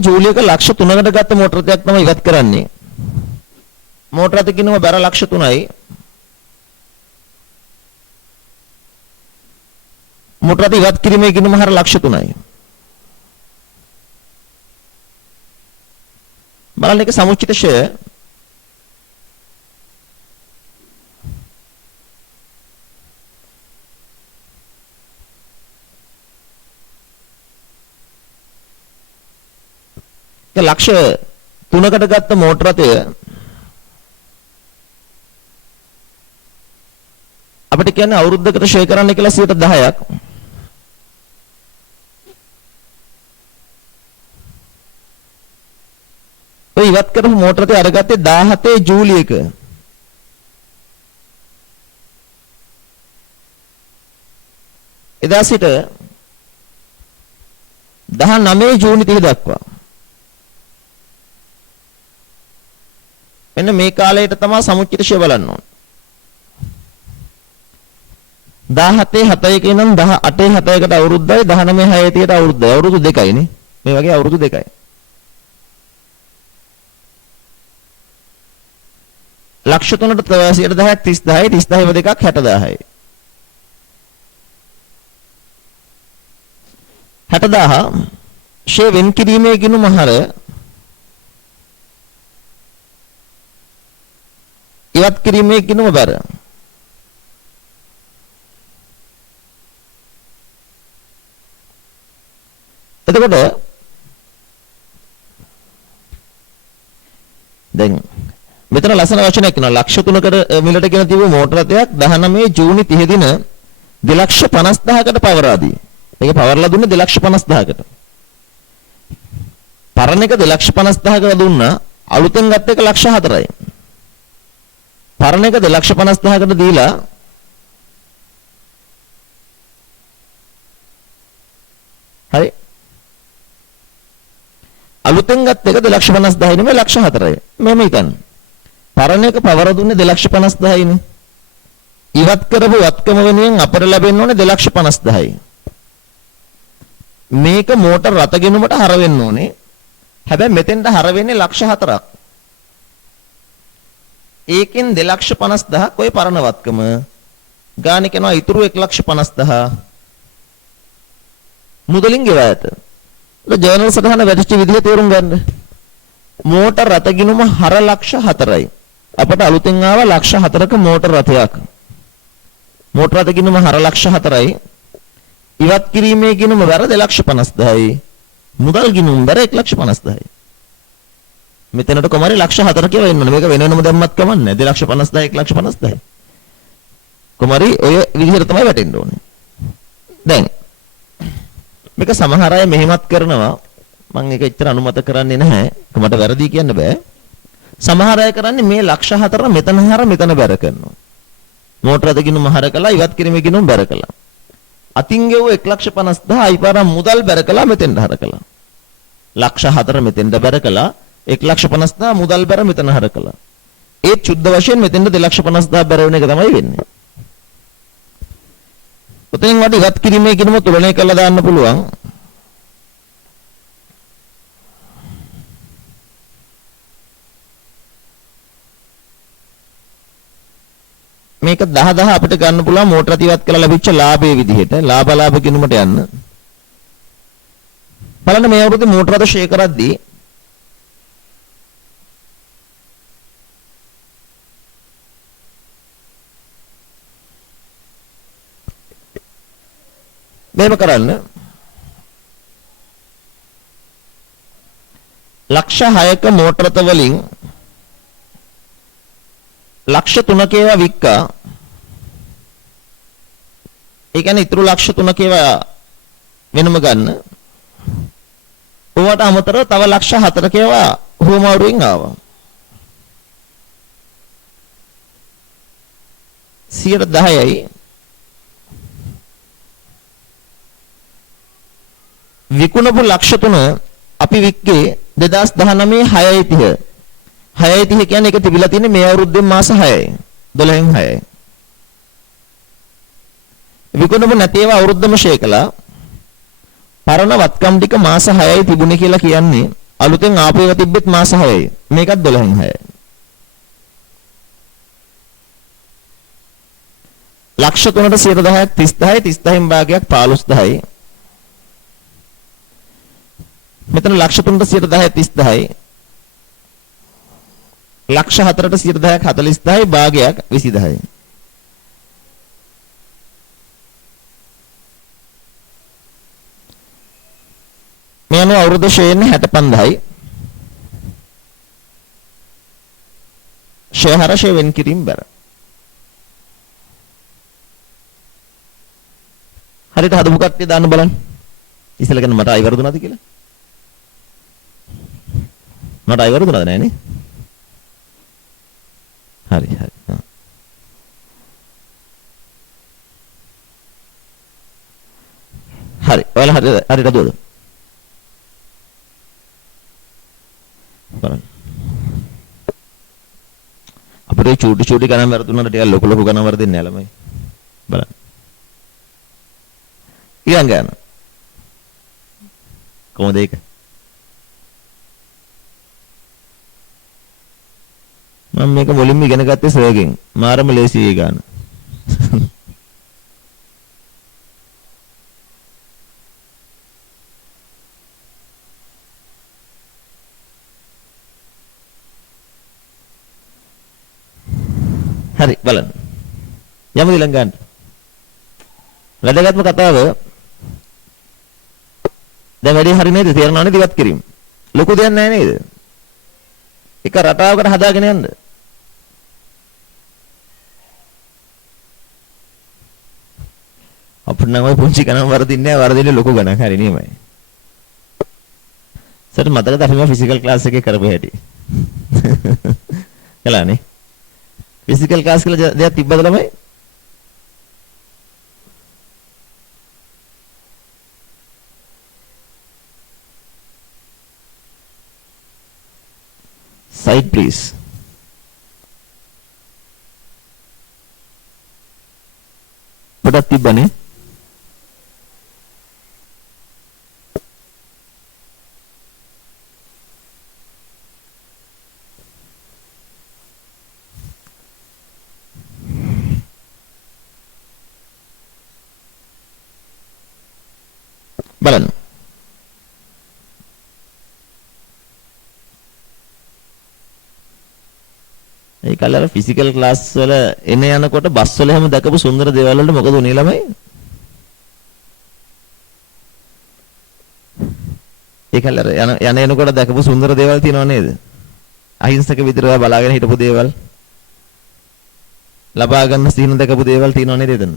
ජූලියක ලක්ෂ 3කට ගත්ත මෝටර රථයක් තමයි ඉවත් කරන්නේ. මෝටර රථ ගිණුම බැර ලක්ෂ 3යි. මෝටර රථ ඉවත් කිරීමේ ගිණුම හර ලක්ෂ 3යි. බලන්න එක සමුච්චිත ෂය ලක්ෂ 3කට ගත්ත මෝටර රථය අපිට කියන්නේ අවුරුද්දකට ෂේ කරන්න කියලා 10%ක්. ඔය ඉවත් කරපු මෝටර රථය අරගත්තේ 17 ජූලියක. එදා සිට 19 ජූනි 30 දක්වා මෙන්න මේ කාලයට තමයි සමුච්චිත ෂය බලන්න ඕන. 17 7 කියනනම් 18 7කට අවුරුද්දයි 19 6 30ට අවුරුද්දයි. අවුරුදු දෙකයි නේ. මේ වගේ අවුරුදු දෙකයි. ලක්ෂ 3ට 100ට 10ක් 30000යි 30000 දෙකක් 60000යි. 60000 ෂේ වෙන් කිරීමේ ගිණුම හර ඉවත් කිරීමේ ගිණුම බර එතකොට දැන් මෙතන ලස්සන වචනයක් කියනවා ලක්ෂ 3කට මිලට ගෙන තිබු මෝටර රථයක් 19 ජූනි 30 දින 2,50,000කට පවරාදී. මේක පවරලා දුන්නේ 2,50,000කට. පරණ එක 2,50,000කට දුන්නා අලුතෙන් ගත්ත එක ලක්ෂ 4යි. පරණ එක 2,50,000කට දීලා හරි අලුතෙන් ගත්ත එක 2,50,000යි නෙමෙයි ලක්ෂ 4යි. මෙහෙම හිතන්න. පරණ එක පවර දුන්නේ 2,50,000යි නේ. ඉවත් කරපු වත්කම වෙනුවෙන් අපර ලැබෙන්න ඕනේ 2,50,000යි. මේක මෝටර රථ ගෙනුමට හර වෙන්න ඕනේ. හැබැයි මෙතෙන්ට හර වෙන්නේ ලක්ෂ 4ක්. ඒකෙන් 2,50,000ක් ඔය පරණ වත්කම ගාන කරනවා ඉතුරු 1,50,000 මුදලින් ගෙවා ඇත. ජර්නල් සටහන වැඩිච්ච විදිහ තේරුම් ගන්න. මෝටර රථ ගිණුම හර ලක්ෂ 4යි. අපට අලුතෙන් ආව ලක්ෂ 4ක මෝටර රථයක්. මෝටර රථ ගිණුම හර ලක්ෂ 4යි. ඉවත් කිරීමේ ගිණුම බර 2,50,000යි. මුදල් ගිණුම බර 1,50,000යි. මෙතනට කොමාරි ලක්ෂ 4 කියලා වෙන්න ඕනේ. මේක වෙන වෙනම දැම්මත් කමන්නේ. 2,50,000 1,50,000යි. කුමාරි ඔය විදිහට තමයි වැටෙන්න ඕනේ. දැන් මේක සමහර අය මෙහෙමත් කරනවා. මම ඒක එච්චර අනුමත කරන්නේ නැහැ. මට වැරදි කියන්න බෑ. සමහර අය කරන්නේ මේ ලක්ෂ 4 මෙතන හැර මෙතන බැර කරනවා. මෝටර දෙකිනුම හර කළා ඉවත් කිරීමේ කිනුම බැර කළා. අතින් ගෙවුව 1,50,000 අයිපාරම් මුදල් බැර කළා මෙතෙන්ට හර කළා. ලක්ෂ 4 මෙතෙන්ට බැර කළා 1,50,000 මුදල් බැර මෙතන හර කළා. ඒ චුද්ධ වශයෙන් මෙතෙන්ට 2,50,000 බැර වෙන එක තමයි වෙන්නේ. ඔතෙන් වඩ ඉවත් කිරීමේ කිනුම තුලනය කළා දාන්න පුළුවන්. මේක 10 අපිට ගන්න පුළුවන් මෝටර තියවත් කළා ලැබිච්ච ලාභයේ විදිහට ලාභ කිනුමට යන්න. බලන්න මේ අවුරුද්දේ මෝටර අද ෂේ කරද්දී මේව කරන්න ලක්ෂ 6ක මෝටරත වලින් ලක්ෂ 3ක ඒවා වික්කා. ඒ කියන්නේ ඊටු ලක්ෂ 3ක ඒවා වෙනම ගන්න. ඕවට අමතරව තව ලක්ෂ 4ක ඒවා හුවමාරුවෙන් ආවා. 10යි විකුණපු ලක්ෂ 3 අපි වික්කේ 2019 6.30. 6.30 කියන්නේ ඒක තිබිලා තියෙන්නේ මේ අවුරුද්දේ මාස 6යි. 12න් 6යි. විකුණපු නැති ඒවා අවුරුද්දම ෂේ කළා. පරණ වත්කම් ටික මාස 6යි තිබුණේ කියලා කියන්නේ අලුතෙන් ආපු ඒවා තිබ්බෙත් මාස 6යි. මේකත් 12න් 6යි. ලක්ෂ 3ට 10ක් 30යි 30න් භාගයක් 15000යි. මෙතන ලක්ෂ 3ට 10යි 30000යි. ලක්ෂ 4ට 10ක් 40000යි භාගයක් 20000යි. මේ අනුව අවුරුදු ෂේර්නේ 65000යි. ෂේහර ෂේ වෙන් කිරීම බැර. හරියට හදපු කට්ටිය දාන්න බලන්න. ඉස්සෙල්ලා ගන්න මට අයවරු දුනාද කියලා. මට අයවරු දුනාද නෑනේ. හරි. හරි. ඔයාලා හරියට දුවද? බලන්න. අපේ චූටි ගණන් වර්ධුනට ටිකක් ලොකු ගණන් වර්ධින්නේ නැහැ ළමයි. බලන්න. ඊයන් ගන්න. කොහොමද ඒක? මම මේක මුලින්ම ඉගෙන ගත්තේ සර්ගෙන්. මාරම ලේසි ඒ ගන්න. හරි බලන්න. යමු ඊළඟ ගන්න. වැදගත්ම කතාව දැන් වැඩි හරි නේද? තේරෙනව නේද ඉවත් කිරීම? ලොකු දෙයක් නැහැ නේද? එක රටාවකට හදාගෙන යන්න. අපිට නම් ඔය පුංචි ගණන් වරදින්නේ නැහැ. වරදින්නේ ලොකු ගණන්. හරි නියමයි. සර් මතකද අපි ෆිසිකල් ක්ලාස් එකේ කරපු හැටි? කළානේ. ෆිසිකල් ක්ලාස් කියලා දෙයක් තිබ්බද ළමයි? Side please. පොඩක් තිබ්බනේ. බලන්න. ඒ කලර ෆිසිකල් ක්ලාස් වල එන යනකොට බස් වල හැම දැකපු සුන්දර දේවල් වලට මොකද උනේ ළමයි? ඒ කලර යන එනකොට දැකපු සුන්දර දේවල් තියෙනව නේද? අහිංසක විදිහට බලාගෙන හිටපු දේවල්. ලබා ගන්න සිහින දැකපු දේවල් තියෙනව නේද එතන?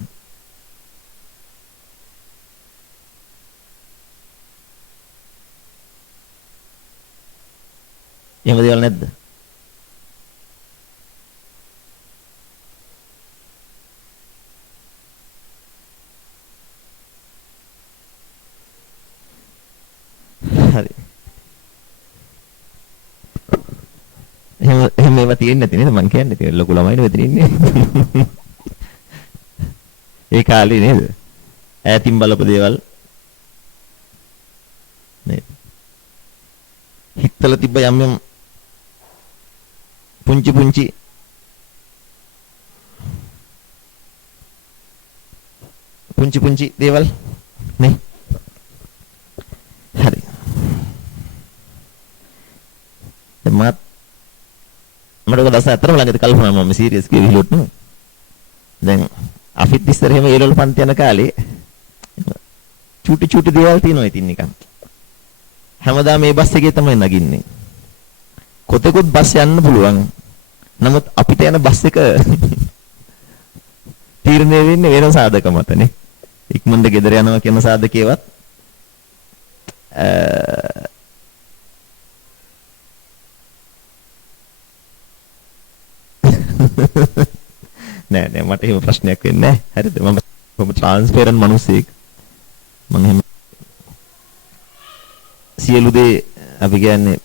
එහෙම දේවල් නැද්ද? හරි. එහෙම ඒවා තියෙන්නේ නැති නේද මං කියන්නේ. ඒක ලොකු ළමයිනේ මෙතන ඉන්නේ. ඒ කාලේ නේද? ඈතින් බලපු දේවල් නේද? හිතලා තිබ්බ යම් යම් පුංචි පුංචි දේවල් නේ. හරි. මට දවස් හතරම ළඟදී කල්පනා වුණා මම සීරියස් කියලා හිතුවොත් දැන් අපිත් ඉස්සර එහෙම ඒලවල පන්ති යන කාලේ චූටි දේවල් තියෙනවා ඉතින් නිකන් හැමදාම මේ බස් එකේ තමයි නගින්නේ කොතෙකුත් බස් යන්න පුළුවන් නමුත් අපිට යන බස් එක තීරණය වෙන්නේ වෙන සාධක මතනේ ඉක්මනට ගෙදර යනවා කියන සාධකේවත් නෑ මට එහෙම ප්‍රශ්නයක් වෙන්නේ නෑ. හරිද? මම ට්‍රාන්ස්පරන්ට් මිනිස්සෙක්. මම එහෙම සියලු දේ අපි කියන්නේ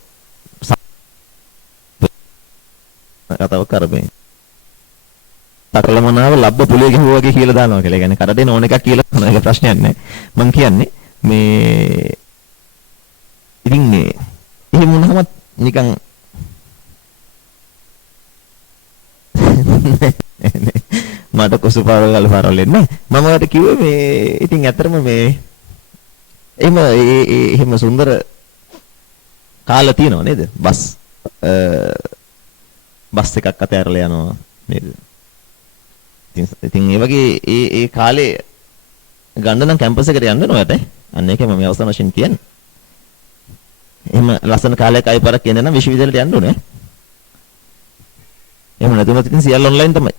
කතාව කරපේ. තකලමනාව ලබ්බ පුලේ ගහුවා වගේ කියලා දානවා කියලා. ඒ කියන්නේ කරදෙන ඕන එකක් කියලා කරන එක ප්‍රශ්නයක් නෑ. මම කියන්නේ මේ ඉතින් මේ එහෙම වුණාම නිකන් මට කුසුපාරවල් ගල්පාරවල් එන්නේ මම ඔයාලට කිව්වේ මේ ඉතින් ඇත්තටම මේ එහෙම සුන්දර කාලා තියෙනව නේද බස් එකක් අතහැරලා යනවා නේද ඉතින් ඒ වගේ ඒ කාලේ ගන්න නම් කැම්පස් එකට යන්න ඕනට අන්න ඒකම මම අවසන් වශයෙන් කියන්නේ එහෙම ලස්සන කාලයක් ආයි පාරක් කියන්නේ නම් විශ්වවිද්‍යාලයට යන්න ඕනේ එහෙම නැතුනොත් ඉතින් සියල්ල ඔන්ලයින් තමයි.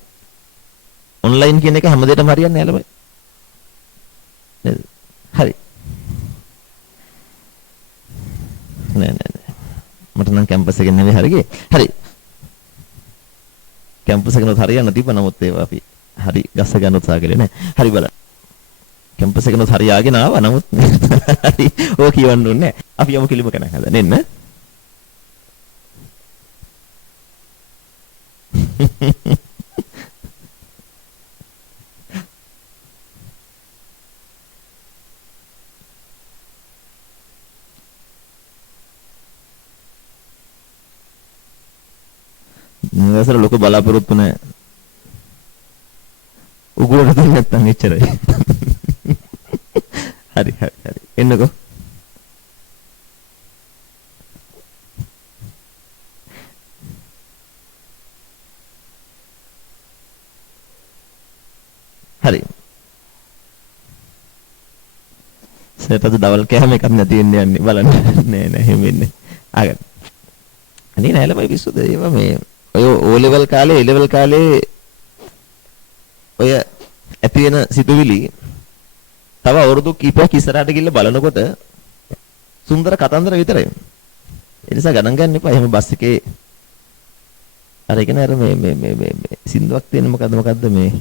ඔන්ලයින් කියන එක හැමදේටම හරියන්නේ නැහැ ළමයි. නේද? හරි. නෑ. මට නම් කැම්පස් එකෙන් නෙවෙයි හරියේ. හරි. කැම්පස් එකනොත් හරියන්න තිබ්බ නමුත් ඒවා අපි හරි ගස්ස ගන්න උත්සාහ කළේ නෑ. හරි බලන්න. කැම්පස් එකනොත් හරියාගෙන ආවා නමුත් හරි ඕක කියවන්න ඕනේ නෑ. අපි යමු කිලිම කනක් හදන්න එන්න. නේසර ලොකු බලාපොරොත්තු නැහැ. උගුරට දෙන්න නැත්තම් එච්චරයි. හරි. එන්නකෝ. හරි. සේතද දවල් කෑම එකක් නැති වෙන්නේ යන්නේ බලන්න. නෑ එහෙම වෙන්නේ. ආගන්න. අනේ නෑ ළමයි පිස්සුද ඒවා මේ ඔය O level කාලේ A level කාලේ ඔය ඇති වෙන සිතුවිලි තව අවුරුදු කිහිපයක් ඉස්සරහට ගිහිල්ලා බලනකොට සුන්දර කතන්දර විතරයි. ඒ නිසා ගණන් ගන්න එපා. එහෙම බස් එකේ අර එක නේර මේ සින්දුවක් තියෙන මොකද්ද මේ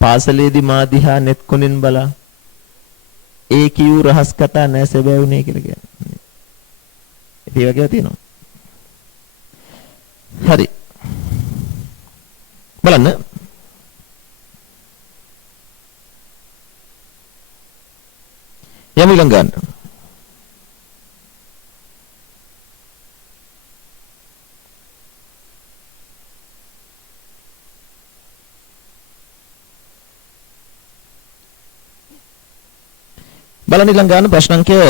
පාසලේදී මා දිහා net කොනෙන් බලා ඒ කිව් රහස් කතා නැ සැබෑවුනේ කියලා කියන්නේ. ඒ වගේ තියෙනවා. හරි. බලන්න. යමු ඊළඟ ගන්න. බලන්න ඊළඟ ගන්න ප්‍රශ්න අංකය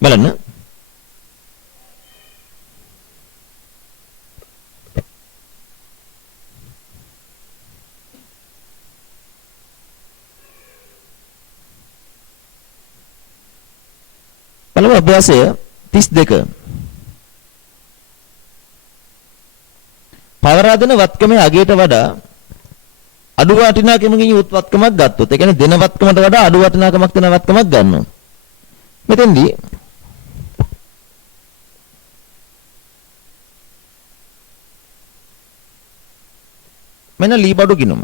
බලන්න. බලමු අභ්‍යාසය 32. පවරා දෙන වත්කමේ අගයට වඩා අඩු වටිනාකමකින් යුත් වත්කමක් ගත්තොත්, ඒ කියන්නේ දෙන වත්කමට වඩා අඩු වටිනාකමක් දෙන වත්කමක් ගන්නවා. මෙතෙන්දී මෙන්න ලී බඩු ගිණුම.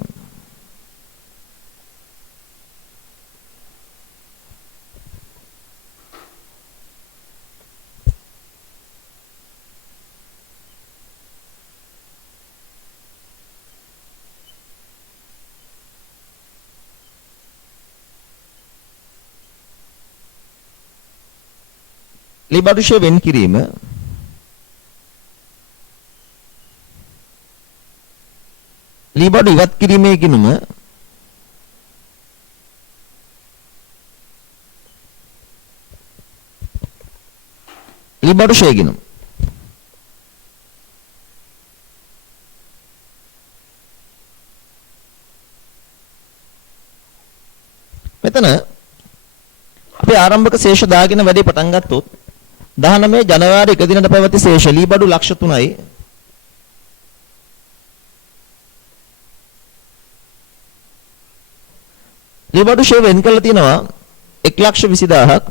ලී බඩු ෂේ වෙන් කිරීම ලී බඩු ඉවත් කිරීමේ ගිණුම ලී බඩු ෂේ ගිණුම. මෙතන අපි ආරම්භක ශේෂ දාගෙන වැඩේ පටන් ගත්තොත් 19 ජනවාරි 1 දිනට පැවති ශේෂ ලී බඩු ලක්ෂ 3යි. ලී බඩු ෂේ වෙන් කරලා තියෙනවා 1,20,000ක්.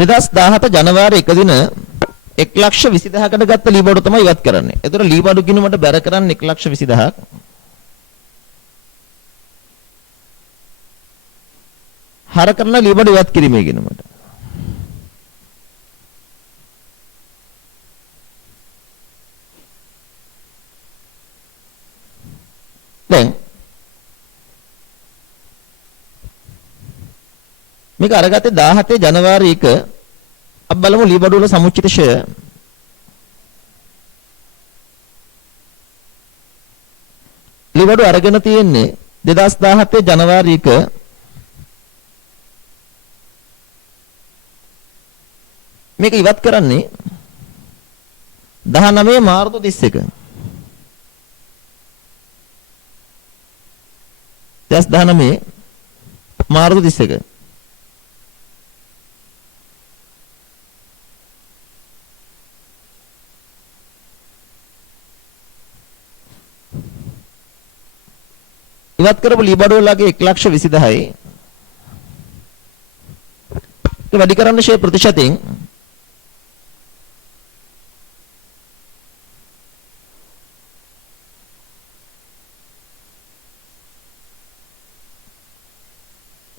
දෙදස් 17 ජනවාරි 1 දින 1,20,000කට ගත්ත ලී බඩු තමයි ඉවත් කරන්නේ. ඒතර ලී බඩු ගිණුමට බැර කරන්නේ 1,20,000ක්. හර කරන ලී බඩු ඉවත් කිරීමේ ගිණුමට. දැන් මේක අරගත්තේ 17 ජනවාරි 1 අපි බලමු ලී බඩු වල සමුච්චිත ෂය. ලී බඩු අරගෙන තියෙන්නේ 2017 ජනවාරි 1. මේක ඉවත් කරන්නේ 19 මාර්තු 31. 2019 මාර්තු 31. ඉවත් කරපු ලී බඩු වලගේ 1,20,000යි. ඒක වැඩි කරන්න ෂේ ප්‍රතිශතයෙන්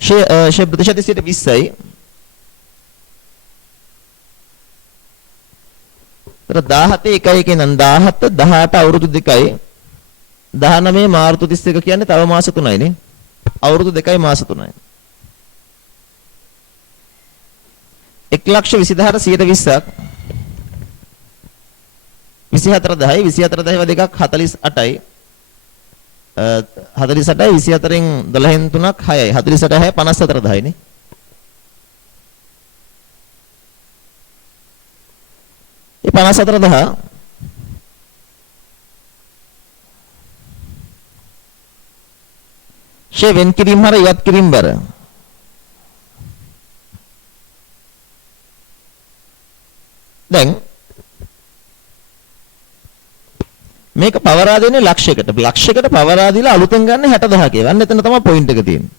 ෂේ ප්‍රතිශතය 20යි. තර 17 1 කියනනම් 17 18 අවුරුදු 2යි. 19 මාර්තු 31 කියන්නේ තව මාස 3යි නේ. අවුරුදු 2යි මාස 3යි. 1,20,000ට 120ක් 24,10යි 24,10 දෙකක් 48යි. 48යි 24න් 12න් 3ක් 6යි 48 6 54,10යි නේ. ඒ 54,10 ෂේ වෙන් කිරීම හර ඉවත් කිරීම බර. දැන් මේක පවරා දෙන්නේ ලක්ෂයකට. ලක්ෂයකට පවරා දීලා අලුතෙන් ගන්න 60,000 ඒවා. එතන තමයි පොයින්ට් එක තියෙන්නේ.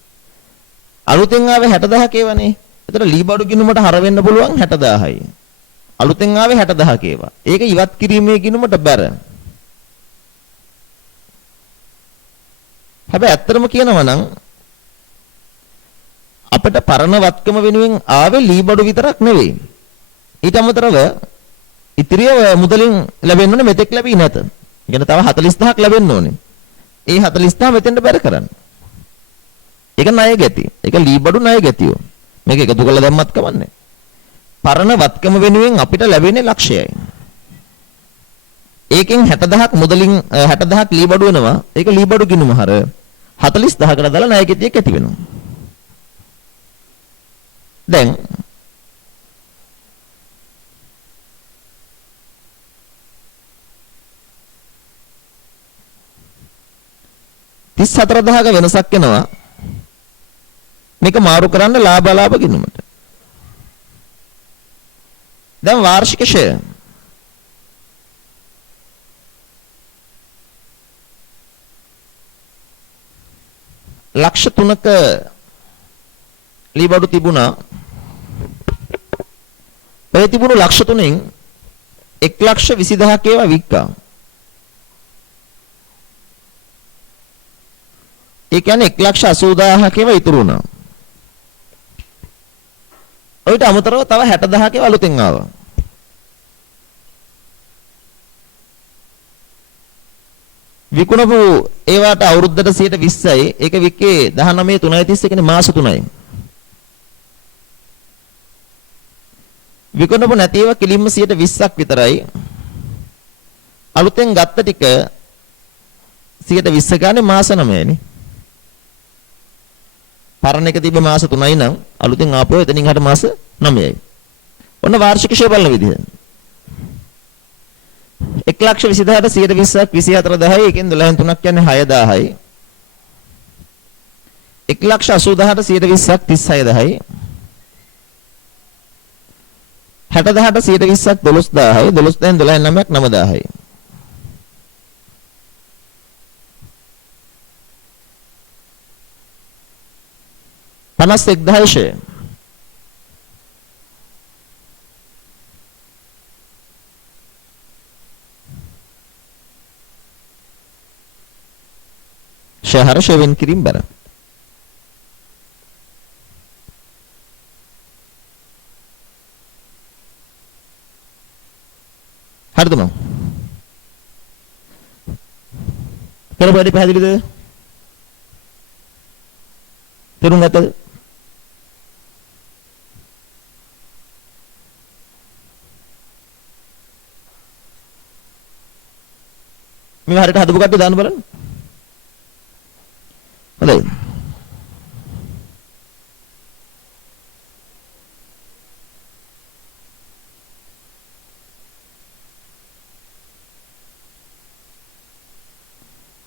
අලුතෙන් ආවේ 60,000 ඒවානේ. එතන ලී බඩු ගිණුමට හර වෙන්න පුළුවන් 60,000යි. අලුතෙන් ආවේ 60,000 ඒවා. ඒක ඉවත් කිරීමේ ගිණුමට බර. හැබැයි ඇත්තටම කියනවා නම් අපිට පරණ වත්කම වෙනුවෙන් ආවේ ලී බඩු විතරක් නෙවෙයි. ඊට අමතරව ඉතිරිය මුදලින් ලැබෙන්න ඕනේ මෙතෙක් ලැබී නැත. ඉතින් තව 40,000ක් ලැබෙන්න ඕනේ. ඒ 40,000 මෙතෙන්ට බැර කරන්න. ඒක ණය ගැති. ඒක ලී බඩු ණය ගැතියෝ. මේක එකතු කරලා දැම්මත් කමන්නේ. පරණ වත්කම වෙනුවෙන් අපිට ලැබෙන්නේ ලක්ෂයයි. ඒකෙන් 60000ක් මුදලින් 60000ක් ලී බඩු වෙනවා. ඒක ලී බඩු ගිණුම හර 40000කට දාලා ණය කෙටියක් ඇති වෙනවා. දැන් තිස් 40000ක වෙනසක් වෙනවා. මේක මාරු කරන්න ලාභ අලාභ ගිණුමට. දැන් වාර්ෂික ෂෙය ලක්ෂ 3ක ලී බඩු තිබුණා. ඔය තිබුණු ලක්ෂ 3න් 1,20,000ක ඒවා වික්කා. ඒ කියන්නේ 1,80,000ක ඒවා ඉතුරු වුණා. ඔයිට අමතරව තව 60,000ක ඒවා අලුතෙන් ආවා. විකුණපු ඒවට අවුරුද්දට 20%යි. ඒක වික්කේ 19/3/31 නේ මාස 3යි. විකුණපු නැති ඒවා කිලින්ම 20%ක් විතරයි. අලුතෙන් ගත්ත ටික 20% ගානේ මාස 9යි නේ. පරණ එක තිබ්බ මාස 3යි නම් අලුතෙන් ආපුවා එතනින් හට මාස 9යි. ඔන්න වාර්ෂික ෂෙය බලන විදිහ. 1,20,000ට 120ක් 24,000යි. එකෙන් 12න් 3ක් කියන්නේ 6,000යි. 1,80,000ට 120ක් 36,000යි. 60,000ට 120ක් 12,000යි. 12,000න් 12න් 9ක් 9,000යි. පනස් 1,000 ෂෙය ෂෙහර ෂෙවෙන් කිරීම බර හරිද මම කරපු වැඩි පැහැදිලිද තේරුම් ගත්තද මේ හරියට හදපු කට්ටිය දාන්න බලන්න. හොඳයි.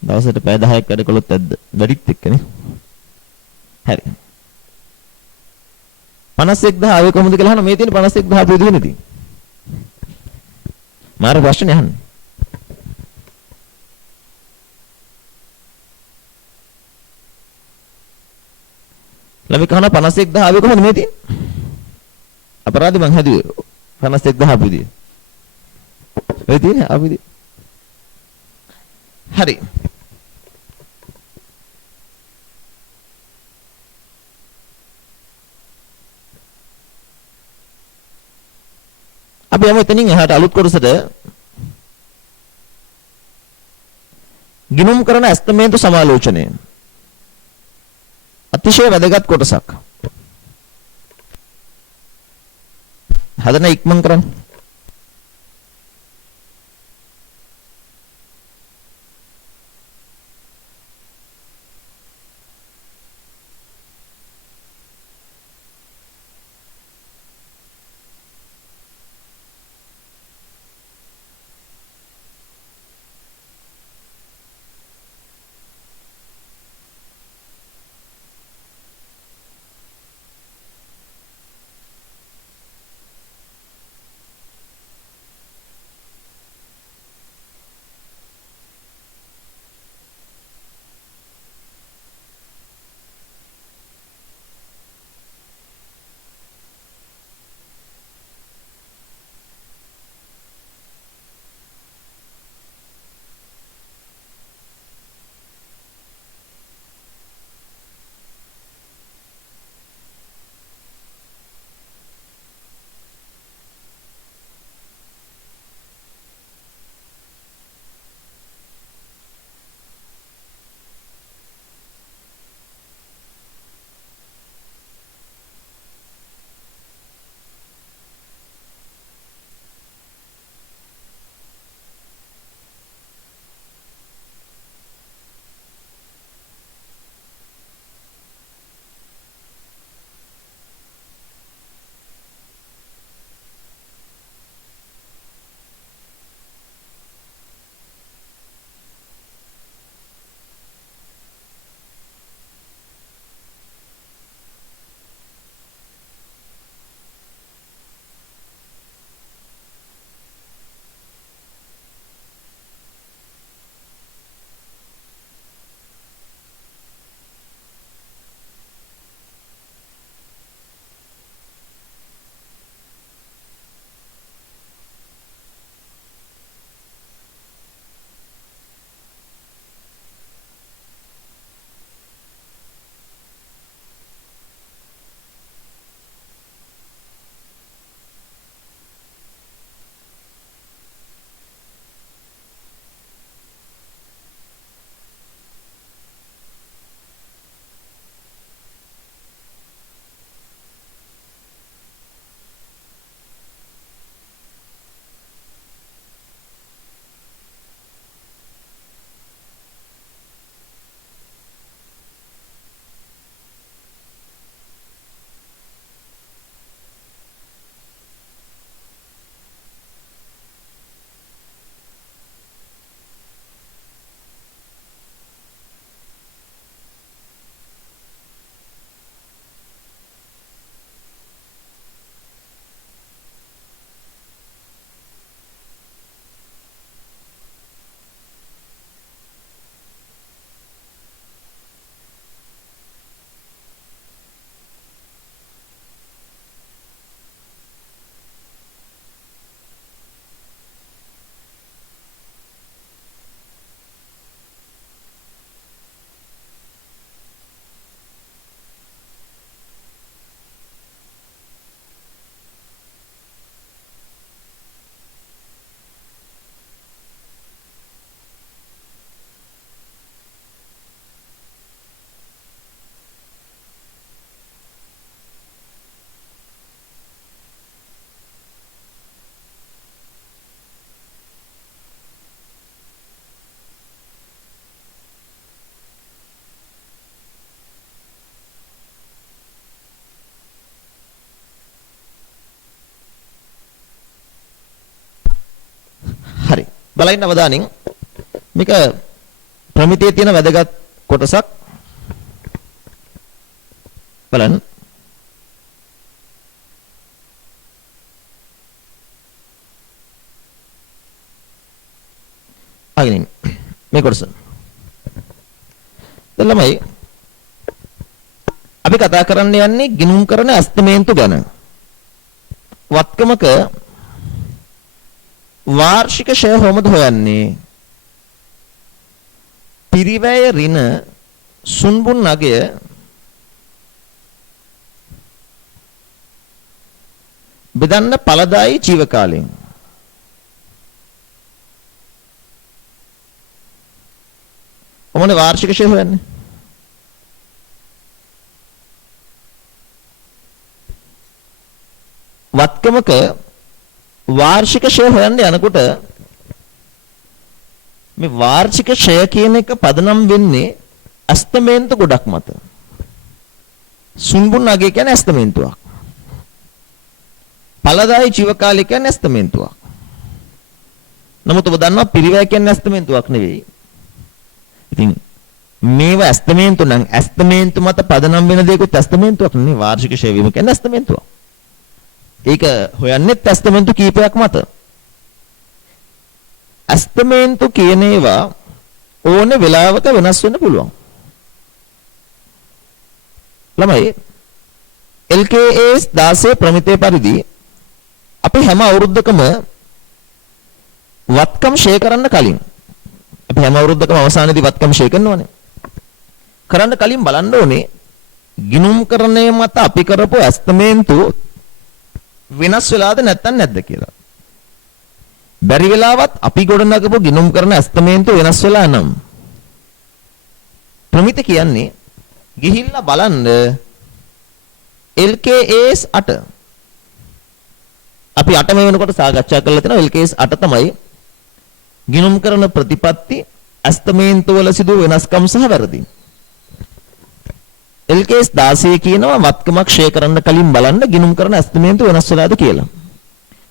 දවසට පැය 10ක් වැඩ කළොත් ඇද්ද? වැඩිත් එක්කනේ. හරි. 51000 ආවේ කොහොමද කියලා අහන මේ තියෙන 51000 ආපු විදිහනේ තියෙන්නේ. මාර ප්‍රශ්නේ අහන්නේ. ළමයි කහන 51000 ආවේ කොහොමද මේ තියෙන්නේ? අපරාධි මං හැදුවේ 51000 ආපු විදිහ. ඔය තියෙන්නේ ආපු විදිහ. හරි. අපි යමු එතනින් එහාට අලුත් කොටසට ගිණුම් කරන ඇස්තමේන්තු සමාලෝචනය. අතිශය වැදගත් කොටසක්. හදන ඉක්මන් කරන්න. බලන්න අවධානයෙන් මේක ප්‍රමිතියේ තියෙන වැදගත් කොටසක් බලන්න. අගින් මේ කොටස. දැන් ළමයි අපි කතා කරන්න යන්නේ ගිණුම් කරන ඇස්තමේන්තු ගැන. වත්කමක වාර්ෂික ෂය කොහොමද හොයන්නේ? පිරිවැය ඍණ සුන්බුන් අගය බෙදන්න ඵලදායි ජීවකාලයෙන්. කොහොමද වාර්ෂික ෂය හොයන්නේ? වත්කමක වාර්ෂික ෂය හොයන්න යනකොට මේ වාර්ෂික ෂය කියන එක පදනම් වෙන්නේ අස්තමේන්තු ගොඩක් මත. සුන්බුන් අගය කියන්නේ අස්තමේන්තුවක්. ඵලදායි ජීවකාලය කියන්නේ අස්තමේන්තුවක්. නමුත් ඔබ දන්නවා පිරිවැය කියන්නේ අස්තමේන්තුවක් නෙවෙයි. ඉතින් මේවා අස්තමේන්තු නම් අස්තමේන්තු මත පදනම් වෙන දේකුත් අස්තමේන්තුවක් නෙවෙයි. වාර්ෂික ෂය වීම කියන්නේ අස්තමේන්තුවක්. ඒක හොයන්නේ අස්තමේන්තු කීපයක් මත. අස්තමේන්තු කියන ඒවා ඕන වෙලාවක වෙනස් වෙන්න පුළුවන්. ළමයි LKS 16 ප්‍රමිතිය පරිදි අපි හැම අවුරුද්දකම වත්කම් ෂේ කරන්න කලින් අපි හැම අවුරුද්දකම අවසානයේදී වත්කම් ෂේ කරනවනේ. කරන්න කලින් බලන්න ඕනේ ගිණුම් කරණය මත අපි කරපු අස්තමේන්තු වෙනස් වෙලාද නැත්නම් නැද්ද කියලා. බැරි වෙලාවත් අපි ගොඩනගපු ගිණුම් කරන අස්තමේන්තු වෙනස් වෙලා නම් ප්‍රමිති කියන්නේ ගිහිල්ලා බලන්න LKS 8 අපි 8 මේ වෙනකොට සාකච්ඡා කරලා තියෙනවා. LKS 8 තමයි ගිණුම් කරන ප්‍රතිපත්ති අස්තමේන්තු වල සිදු වෙනස්කම් සහ වැරදි. LKS 16 කියනවා වත්කමක් ෂේ කරන්න කලින් බලන්න ගිණුම් කරන අස්තමේන්තු වෙනස් වෙලාද කියලා.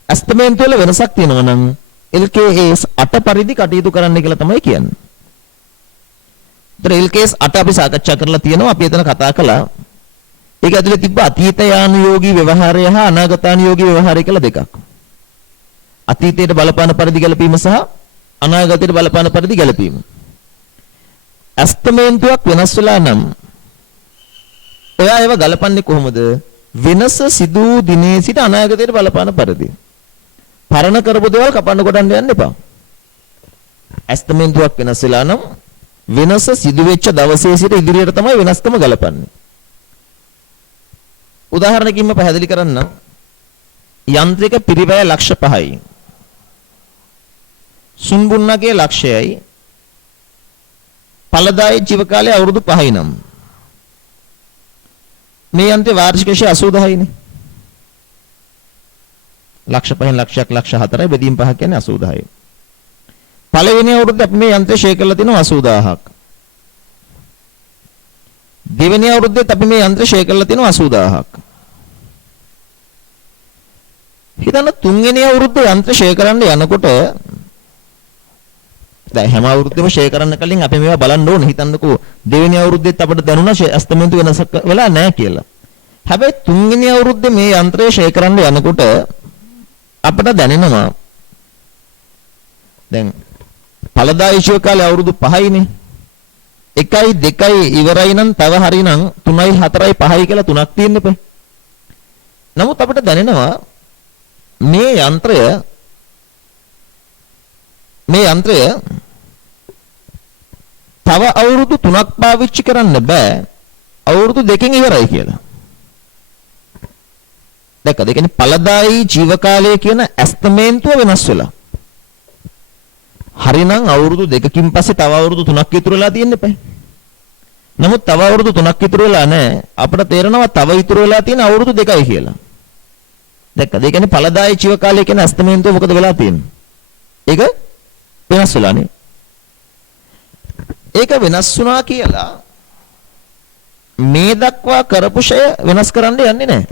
අස්තමේන්තු වල වෙනසක් තියෙනවා නම් LKS 8 පරිදි කටයුතු කරන්න කියලා තමයි කියන්නේ. LKS 8 අපි සාකච්ඡා කරලා තියෙනවා. අපි එතන කතා කළා. ඒක ඇතුලේ තිබ්බ අතීතයානුයෝගී ව්‍යවහාරය හා අනාගතානුයෝගී ව්‍යවහාරය කියලා දෙකක්. අතීතයට බලපාන පරිදි ගැලපීම සහ අනාගතයට බලපාන පරිදි ගැලපීම. අස්තමේන්තුවක් වෙනස් වෙලා නම් ඔයා ඒව ගලපන්නේ කොහොමද? වෙනස සිදු දිනේ සිට අනාගතයට බලපාන පරිදි. පරණ කරපු දේවල් කපන්න කොටන්න යන්න එපා. අස්තමේන්තුවක් වෙනස් වෙලා නම් වෙනස සිදු වෙච්ච දවසේ සිට ඉදිරියට තමයි වෙනස්කම ගලපන්නේ. උදාහරණකින්ම පැහැදිලි කරන්න. යන්ත්‍රික පිරිවැය ලක්ෂ 5යි. සුන්බුන්නගේ ලක්ෂයයි. ඵලදායි ජීවකාලය අවුරුදු 5යි නම් මේ යන්ත්‍රේ වාර්ෂික ෂය 80000යිනේ. ලක්ෂ 5න් ලක්ෂයක් ලක්ෂ 4යි බෙදීම් 5 කියන්නේ 80000යි. පළවෙනි අවුරුද්දේ අපි මේ යන්ත්‍රය ෂේ කරලා තිනවා 80000ක්. දෙවෙනි අවුරුද්දේත් අපි මේ යන්ත්‍රය ෂේ කරලා තිනවා 80000ක්. හිතන්න තුන්වෙනි අවුරුද්දේ යන්ත්‍රය ෂේ කරන්න යනකොට දැන් හැම අවුරුද්දෙම ෂේ කරන්න කලින් අපි මේවා බලන්න ඕනේ. හිතන්නකෝ දෙවෙනි අවුරුද්දෙත් අපිට දැනුණා අස්තමේන්තු වෙනසක් වෙලා නැහැ කියලා. හැබැයි තුන්වෙනි අවුරුද්දේ මේ යන්ත්‍රය ෂේ කරන්න යනකොට අපිට දැනෙනවා දැන් ඵලදායි ජීවකාලය අවුරුදු 5යිනේ. 1යි 2යි ඉවරයි නම් තව හරිනම් 3යි 4යි 5යි කියලා තුනක් තියෙන්න එපා. නමුත් අපිට දැනෙනවා මේ යන්ත්‍රය තව අවුරුදු 3ක් පාවිච්චි කරන්න බෑ. අවුරුදු 2කින් ඉවරයි කියලා. දැක්කද? ඒ කියන්නේ ඵලදායි ජීවකාලය කියන ඇස්තමේන්තුව වෙනස් වෙලා. හරිනම් අවුරුදු 2කින් පස්සේ තව අවුරුදු 3ක් ඉතුරු වෙලා තියෙන්න එපා. නමුත් තව අවුරුදු 3ක් ඉතුරු වෙලා නැහැ. අපිට තේරෙනවා තව ඉතුරු වෙලා තියෙන අවුරුදු 2යි කියලා. දැක්කද? ඒ කියන්නේ ඵලදායි ජීවකාලය කියන ඇස්තමේන්තුව මොකද වෙලා තියෙන්නේ? ඒක වෙනස් වෙලානේ. ඒක වෙනස් වුණා කියලා මේ දක්වා කරපු ෂය වෙනස් කරන්න යන්නේ නැහැ.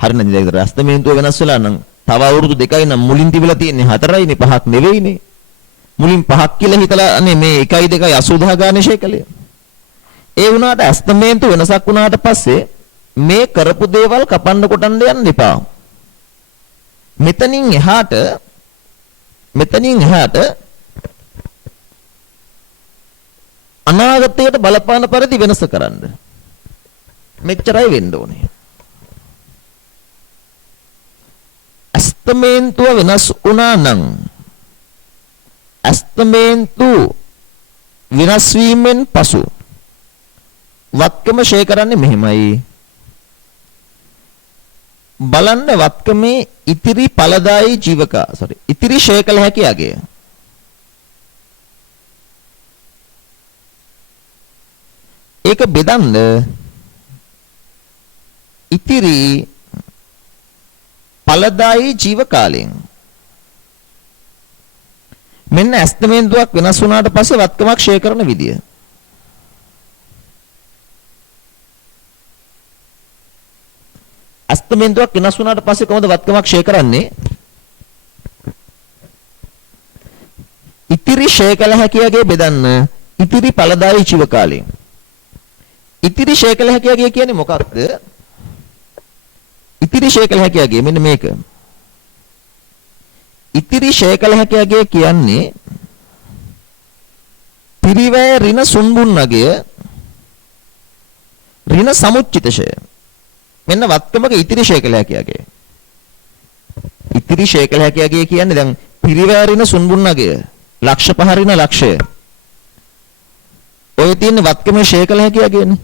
හරිනේද? ඒක අස්තමේන්තුව වෙනස් වෙලා නම් තව අවුරුදු 2යි නම් මුලින් තිබිලා තියෙන්නේ 4යිනේ 5ක් නෙවෙයිනේ. මුලින් 5ක් කියලා හිතලා අනේ මේ 1යි 2යි 80 ගානේ ෂේකලේ. ඒ වුණාට ඇස්තමේන්තු වෙනසක් වුණාට පස්සේ මේ කරපු දේවල් කපන්න කොටන්න යන්න එපා. මෙතනින් එහාට අනාගතයට බලපාන පරිදි වෙනස කරන්න. මෙච්චරයි වෙන්න ඕනේ. ඇස්තමේන්තුව වෙනස් වුණා නම් ඇස්තමේන්තු වෙනස් වීමෙන් පසු වත්කම ෂේ කරන්නේ මෙහෙමයි. බලන්න වත්කමේ ඉතිරි ඵලදායී ජීවක ඉතිරි ෂේ කළ හැකි අගය. ඒක බෙදන්න ඉතිරි ඵලදායී ජීවකාලයෙන්. මෙන්න ඇස්තමේන්තුවක් වෙනස් වුණාට පස්සේ වත්කමක් ෂේ කරන විදිය. ඇස්තමේන්තුවක් වෙනස් වුණාට පස්සේ කොහොමද වත්කමක් ෂේ කරන්නේ? ඉතිරි ෂේ කළ හැකියගේ බෙදන්න ඉතිරි ඵලදායී ජීවකාලයෙන්. ඉතිරි ෂේ කළ හැකියගේ කියන්නේ මොකක්ද? ඉතිරි ෂේ කළ හැකියගේ මෙන්න මේක. ඉතිරි ෂේ කළ හැකියගේ කියන්නේ පිරිවැය ඍණ සුන්බුන්නගය ඍණ සමුච්චිත ෂය. මෙන්න වත්කමක ඉතිරි ෂේ කළ හැකියගේ. ඉතිරි ෂේ කළ හැකියගේ කියන්නේ දැන් පිරිවැය ඍණ සුන්බුන්නගය ලක්ෂ 5 ඍණ ලක්ෂය. ඔය තියෙන වත්කමේ ෂේ කළ හැකියගේනේ.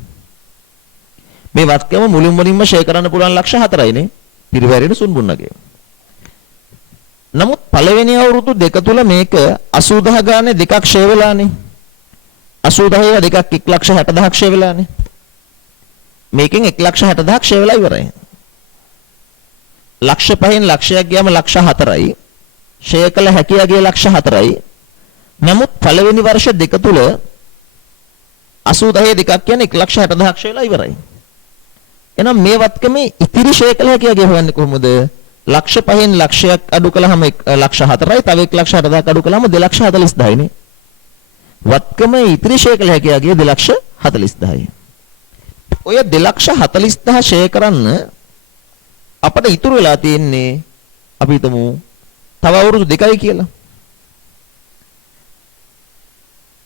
මේ වත්කම මුලින්ම ෂේ කරන්න පුළුවන් ලක්ෂ 4යිනේ පිරිවැය ඍණ සුන්බුන්නගය. නමුත් පළවෙනි අවුරුදු දෙක තුල මේක 80000 ගානේ දෙකක් ෂේ වෙලානේ. 80000 දෙකක් 1,60,000ක් ෂේ වෙලානේ. මේකෙන් 1,60,000ක් ෂේ වෙලා ඉවරයි. ලක්ෂ 5න් ලක්ෂයක් ගියාම ලක්ෂ 4යි. ෂේ කළ හැකියගේ ලක්ෂ 4යි. නමුත් පළවෙනි වර්ෂ දෙක තුල 80000 දෙකක් කියන්නේ 1,60,000ක් ෂේ වෙලා ඉවරයි. එහෙනම් මේ වත්කමේ ඉතිරි ෂේ කළ හැකියගේ හොයන්නේ කොහොමද? ලක්ෂ 5න් ලක්ෂයක් අඩු කළාම ලක්ෂ 4යි. තව 1,60,000ක් අඩු කළාම 2,40,000යි නේ. වත්කමේ ඉතිරි ෂේ කළ හැකියගේ 2,40,000යි. ඔය 2,40,000 ෂේ කරන්න අපිට ඉතුරු වෙලා තියෙන්නේ අපි හිතමු තව අවුරුදු 2යි කියලා.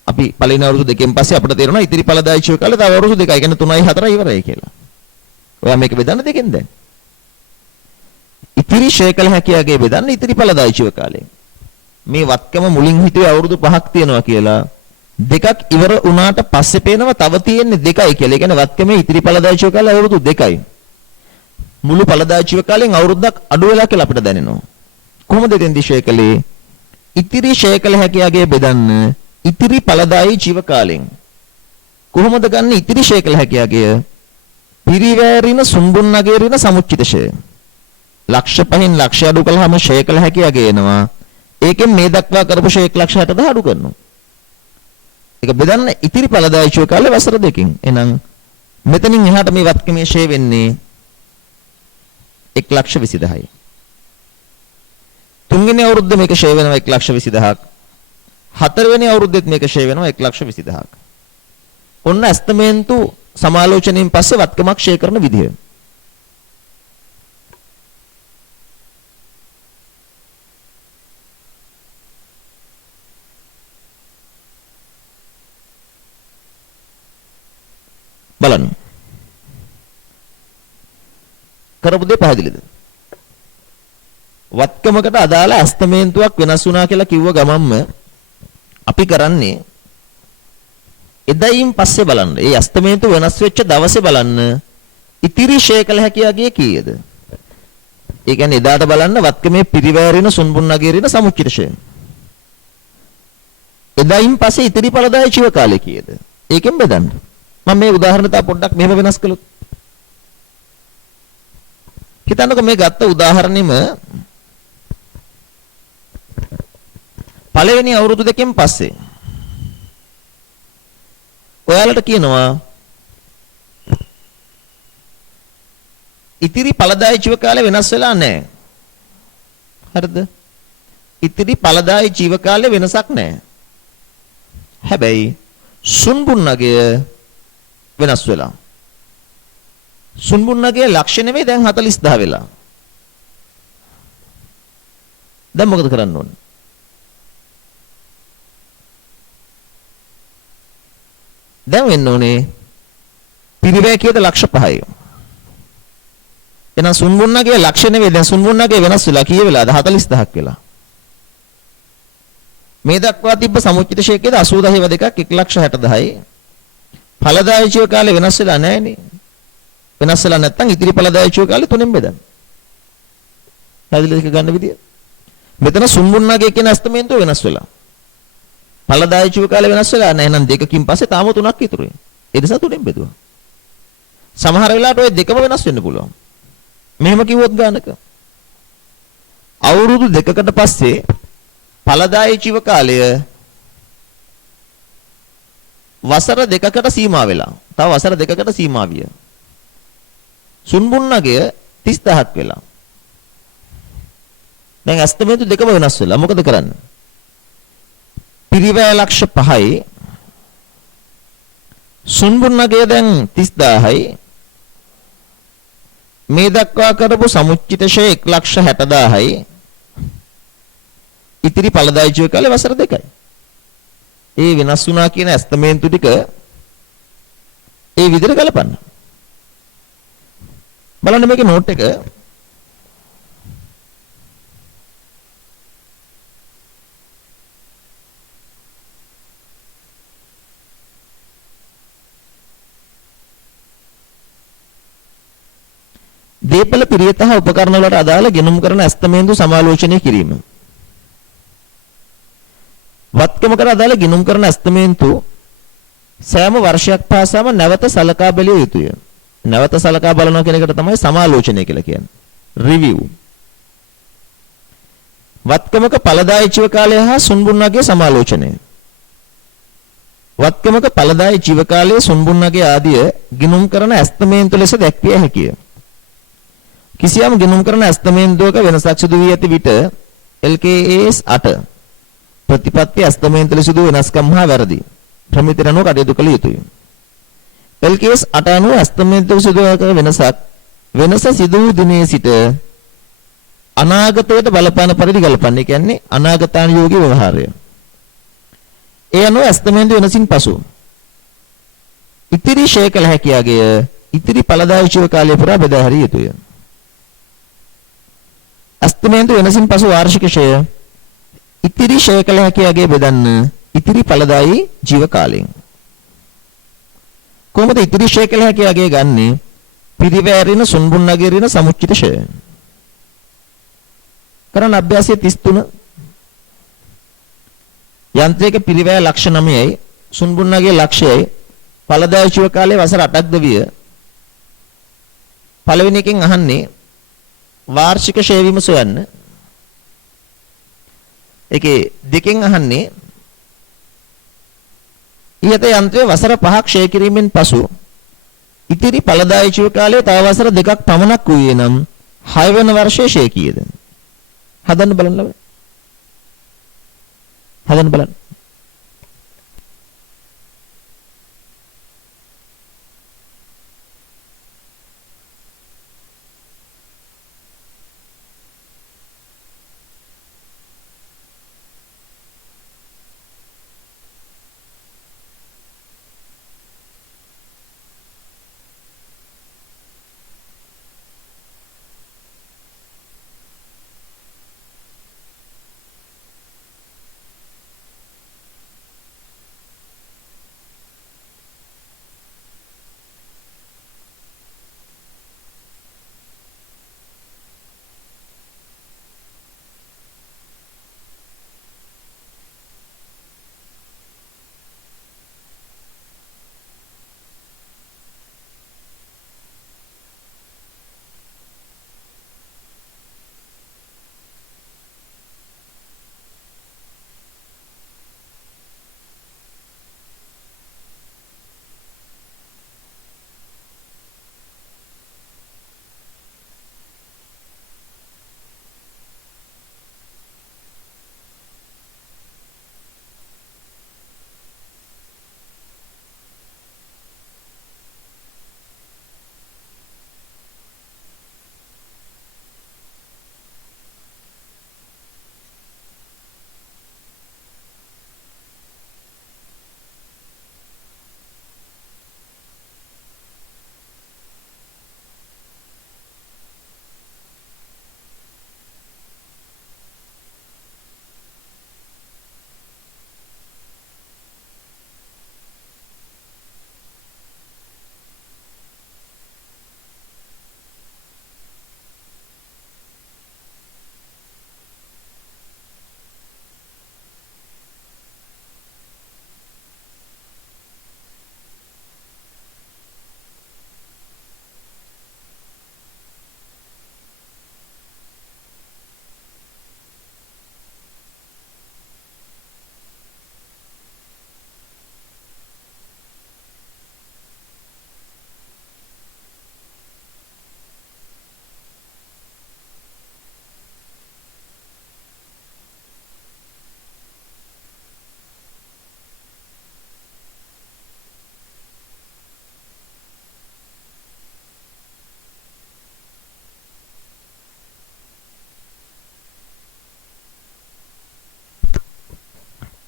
අපි පළවෙනි අවුරුදු දෙකෙන් පස්සේ අපිට තේරෙනවා ඉතිරි ඵලදායී ජීව කාලේ තව අවුරුදු 2යි. කියන්නේ 3යි 4යි ඉවරයි කියලා. ඔයා මේක බෙදන්න දෙකෙන් දැන්. ඉතිරි ෂේ කළ හැකියගේ බෙදන්න ඉතිරි ඵලදායී ජීව කාලේ. මේ වත්කම මුලින් හිතුවේ අවුරුදු 5ක් තියෙනවා කියලා. දෙකක් ඉවර වුණාට පස්සේ පේනවා තව තියෙන්නේ 2යි කියලා. ඒ කියන්නේ වත්කමේ ඉතිරි ඵලදායී ජීව කාලේ අවුරුදු 2යි. මුළු ඵලදායී ජීව කාලෙන් අවුරුද්දක් අඩු වෙලා කියලා අපිට දැනෙනවා. කොහොමද එතෙන්දි ෂේ කළේ? ඉතිරි ෂේ කළ හැකියගේ බෙදන්න ඉතිරි ඵලදායී ජීව කාලෙන්. කොහොමද ගන්න ඉතිරි ෂේ කළ හැකියගේ? පිරිවැය ඍණ සුන්බුන්නගේ ඍණ සමුච්චිත ෂය. ලක්ෂ 5න් ලක්ෂය අඩු කළාම ෂේ කළ හැකියගේ එනවා. ඒකෙන් මේ දක්වා කරපු ෂේ 1,60,000 අඩු කරනවා. ඒක බෙදන්න ඉතිරි ඵලදායී ජීව කාලේ වසර දෙකකින්. එහෙනම් මෙතනින් එහාට මේ වත්කමේ ෂේ වෙන්නේ 1,20,000යි. තුන්වෙනි අවුරුද්දේ මේක ෂේ වෙනවා 1,20,000ක්. හතරවෙනි අවුරුද්දෙත් මේක ෂේ වෙනවා 1,20,000ක්. ඔන්න ඇස්තමේන්තු සමාලෝචනයෙන් පස්සේ වත්කමක් ෂේ කරන විදිය. බලන්න. කරපු දේ පැහැදිලිද? වත්කමකට අදාළ ඇස්තමේන්තුවක් වෙනස් වුණා කියලා කිව්ව ගමන්ම අපි කරන්නේ එදයින් පස්සේ බලන්න. ඒ ඇස්තමේන්තුව වෙනස් වෙච්ච දවසේ බලන්න ඉතිරි ෂේ කළ හැකියගේ කීයද? ඒ කියන්නේ එදාට බලන්න වත්කමේ පිරිවැය ඍණ සුන්බුන්නගේ ඍණ සමුච්චිත ෂේ. එදයින් පස්සේ ඉතිරි ඵලදායී ජීව කාලය කීයද? ඒකෙන් බෙදන්න. මම මේ උදාහරණ තා පොඩ්ඩක් මෙහෙම වෙනස් කළොත්. හිතන්නකෝ මේ ගත්ත උදාහරණෙම පළවෙනි අවුරුදු දෙකෙන් පස්සේ ඔයාලට කියනවා ඉතිරි ඵලදායී ජීව කාලය වෙනස් වෙලා නැහැ. හරිද? ඉතිරි ඵලදායි ජීවකාලේ වෙනසක් නැහැ. හැබැයි සුන්බුන්නගය වෙනස් වෙලා. සුන්බුන්නගේ ලක්ෂණ නෙමෙයි දැන් 40000 වෙලා. දැන් මොකද කරන්න ඕනේ? දැන් වෙන්න ඕනේ පිරිවැය කීයද ලක්ෂ 5යි. එහෙනම් සුන්බුන්නගේ ලක්ෂණ නෙමෙයි දැන් සුන්බුන්නගේ වෙනස් වෙලා කීය වෙලාද 40000ක් වෙලා. මේ දක්වා තිබ්බ සමුච්චිත ශේකයේද 80000 2ක් 1,60,000යි. ඵලදායි ජීව කාලේ වෙනස් වෙලා නැහැනේ. වෙනස් වෙලා නැත්නම් ඉතිරි ඵලදායි ජීව කාලේ තුනෙන් බෙදන්න. පැහැදිලිද ඒක ගන්න විදිය? මෙතන සුන්බුන්නගේ කියන අස්තමේන්තුව වෙනස් වෙලා. ඵලදායි ජීව කාලේ වෙනස් වෙලා නැහැ. එහෙනම් දෙකකින් පස්සේ තාම තුනක් ඉතුරුයි. ඒ නිසා තුනෙන් බෙදුවා. සමහර වෙලාවට ওই දෙකම වෙනස් වෙන්න පුළුවන්. මෙහෙම කිව්වොත් ගානක අවුරුදු දෙකකට පස්සේ ඵලදායි ජීව කාලය වසර දෙකකට සීමා වෙලා. තව වසර දෙකකට සීමා විය. සුන්බුන්නගය 30000ක් වෙලා. දැන් අස්තමේන්තු දෙකම වෙනස් වෙලා. මොකද කරන්නේ? පිරිවැය ලක්ෂ 5යි. සුන්බුන්නගය දැන් 30000යි. මේ දක්වා කරපු සමුච්චිත ෂේ 1,60,000යි. ඉතිරි ඵලදායි ජීව කාලේ වසර දෙකයි. ඒ වෙනස් වුණා කියන ඇස්තමේන්තු ටික ඒ විදිහට ගලපන්න. බලන්න මේකේ නෝට් එක දීපල පිරියත හා උපකරණ වලට අදාළ ගෙනුම් කරන ඇස්තමේන්තු සමාලෝචනය කිරීම. වත්කමකට අදාළ ගිණුම් කරන අස්තමේන්තු සෑම වර්ෂයක් පාසාම නැවත සලකා බැලිය යුතුය. නැවත සලකා බලනවා කියන එකට තමයි සමාලෝචනය කියලා කියන්නේ. රිවිව්. වත්කමක ඵලදායි ජීව කාලය හා සුන්බුන්නගේ සමාලෝචනය. වත්කමක ඵලදායි ජීව කාලයේ සුන්බුන්නගේ ආදිය ගිණුම් කරන අස්තමේන්තු ලෙස දැක්විය හැකිය. කිසියම් ගිණුම් කරන අස්තමේන්තුවක වෙනසක් සිදු වී ඇති විට LKS 8 ප්‍රතිපත්ති අස්තමේන්තුවල සිදු වෙනස්කම් හා වැරදි ප්‍රමිතිරණව කටයුතු කළ යුතුය. LKS 8 අනුව අස්තමේන්තුවල සිදු කර වෙනස සිදු වූ දිනේ සිට අනාගතයට බලපාන පරිදි ගලපන්නේ. කියන්නේ අනාගතානුයෝගී ව්‍යවහාරය. ඒ අනුව අස්තමේන්තු වෙනසින් පසු ඉතිරි ශේකල හැකියාගේ ඉතිරි ඵලදායී ජීව කාලය පුරා බෙදා හැරිය යුතුය. අස්තමේන්තු වෙනසින් පසු වාර්ෂික ෂය ඉතිරි ශේකල හැකියාගේ බෙදන්න ඉතිරි ඵලදායී ජීව කාලයෙන්. කොහොමද ඉතිරි ශේකල හැකියාගේ ගන්නේ? පිරිවැරින සුන්බුන්නගේ රින සමුච්චිත ෂය. කරන අභ්‍යාසය 33 යන්ත්‍රයක පිරිවැය ලක්ෂ 9යි සුන්බුන්නගේ ලක්ෂයයි ඵලදායී ජීව කාලයේ වසර 8ක්ද විය. පළවෙනි එකෙන් අහන්නේ වාර්ෂික ෂය වීම සොයන්න. ඒකේ දෙකෙන් අහන්නේ ඊට යන්ත්‍රයේ වසර 5ක් ක්ෂය කිරීමෙන් පසු ඉතිරි ඵලදායී ජීව කාලයේ තව වසර 2ක් පමණක් වූයේ නම් 6 වෙනි වර්ෂයේ ක්ෂය කීයද? හදන්න බලන්න ළමයි. හදන්න බලන්න.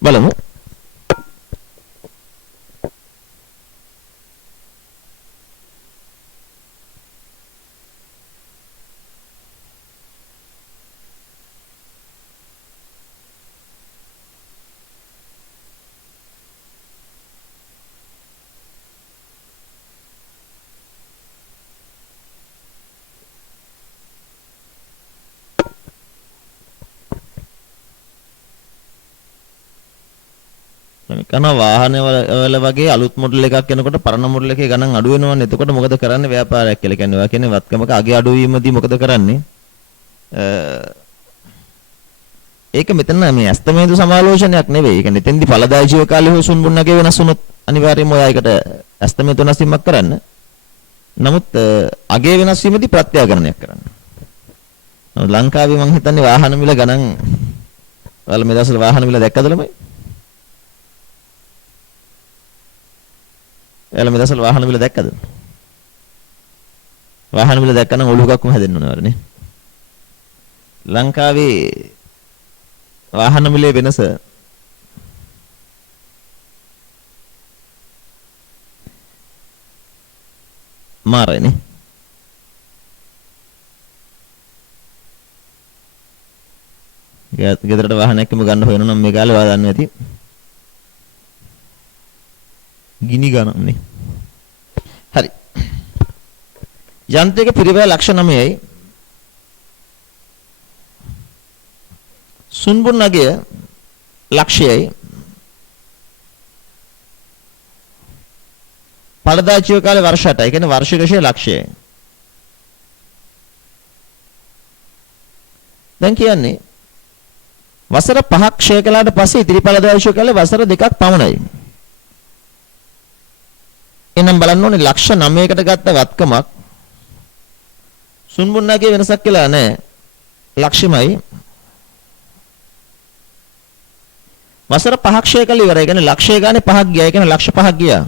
බලමු. කන වාහන වල වගේ අලුත් මොඩල් එකක් එනකොට පරණ මොඩල් එකේ ගණන් අඩු වෙනවනේ. එතකොට මොකද කරන්නේ? ව්‍යාපාරයක් කියලා කියන්නේ. ඔයා කියන්නේ වත්කමක අගේ අඩු වීමදී මොකද කරන්නේ? ඒක මෙතන මේ ඇස්තමේදු සමාලෝචනයක් නෙවෙයි. ඒ කියන්නේ එතෙන්දී ඵලදායී ජීව කාලය හෝ සුන්බුන්නගේ වෙනස් වුණොත් අනිවාර්යයෙන්ම ඔයා ඒකට ඇස්තමේදු වෙනස් වීමක් කරන්න. නමුත් අගේ වෙනස් වීමදී ප්‍රත්‍යාගරණයක් කරන්න. නමුත් ලංකාවේ මං හිතන්නේ වාහන මිල ගණන් ඔයාලා මේ දවස්වල වාහන මිල දැක්කද ළමයි? එයාලා මේ දවස්වල වාහන මිල දැක්කද? වාහන මිල දැක්කනම් ඔලුව එකක්ම හැදෙන්න ඕනේ වරනේ. ලංකාවේ වාහන මිලේ වෙනස මාරයිනේ. ගෙදරට වාහනයක්ම ගන්න හොයනවා නම් මේ කාලේ ඔයා දන්නවා ඇති. ගිනි ගන්නනේ. හරි. යන්ත්‍රයක පිරිවැය ලක්ෂ 9යි. සුන්බුන් නගය ලක්ෂයයි. පළදාචිව කාලේ වර්ෂ 8යි. කියන්නේ වාර්ෂික ශේ ලක්ෂයයි. දැන් කියන්නේ වසර 5ක් ක්ෂය කළාට පස්සේ ඉතිරි පළදාචිව කාලේ වසර 2ක් පමණයි. එනම් බලන්න ඕනේ ලක්ෂ 9කට ගත්ත වත්කමක් සුන්බුන්නගේ වෙනසක් කියලා නැහැ. ලක්ෂෙමයි. වසර 5ක් ක්ෂය කළ ඉවරයි. කියන්නේ ලක්ෂය ගානේ 5ක් ගියා. ඒ කියන්නේ ලක්ෂ 5ක් ගියා.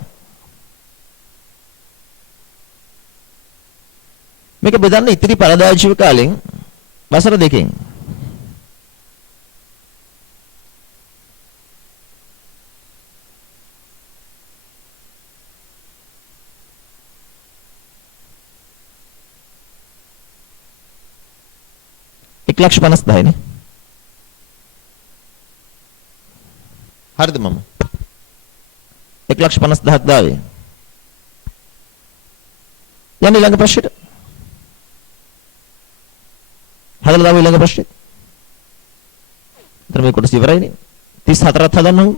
මේක බෙදන්න ඉතිරි පළදායී ජීව කාලෙන් වසර 2කින්. एक लाख 50,000 නේ. හරිද මම? 1,50,000ක් දාවේ. යන්නේ ළඟ ප්‍රශ්නෙට. හදලා දාමු ළඟ ප්‍රශ්නෙට. ඊතර මේ කොටස ඉවරයිනේ. 34ත් හදන්න ඕන.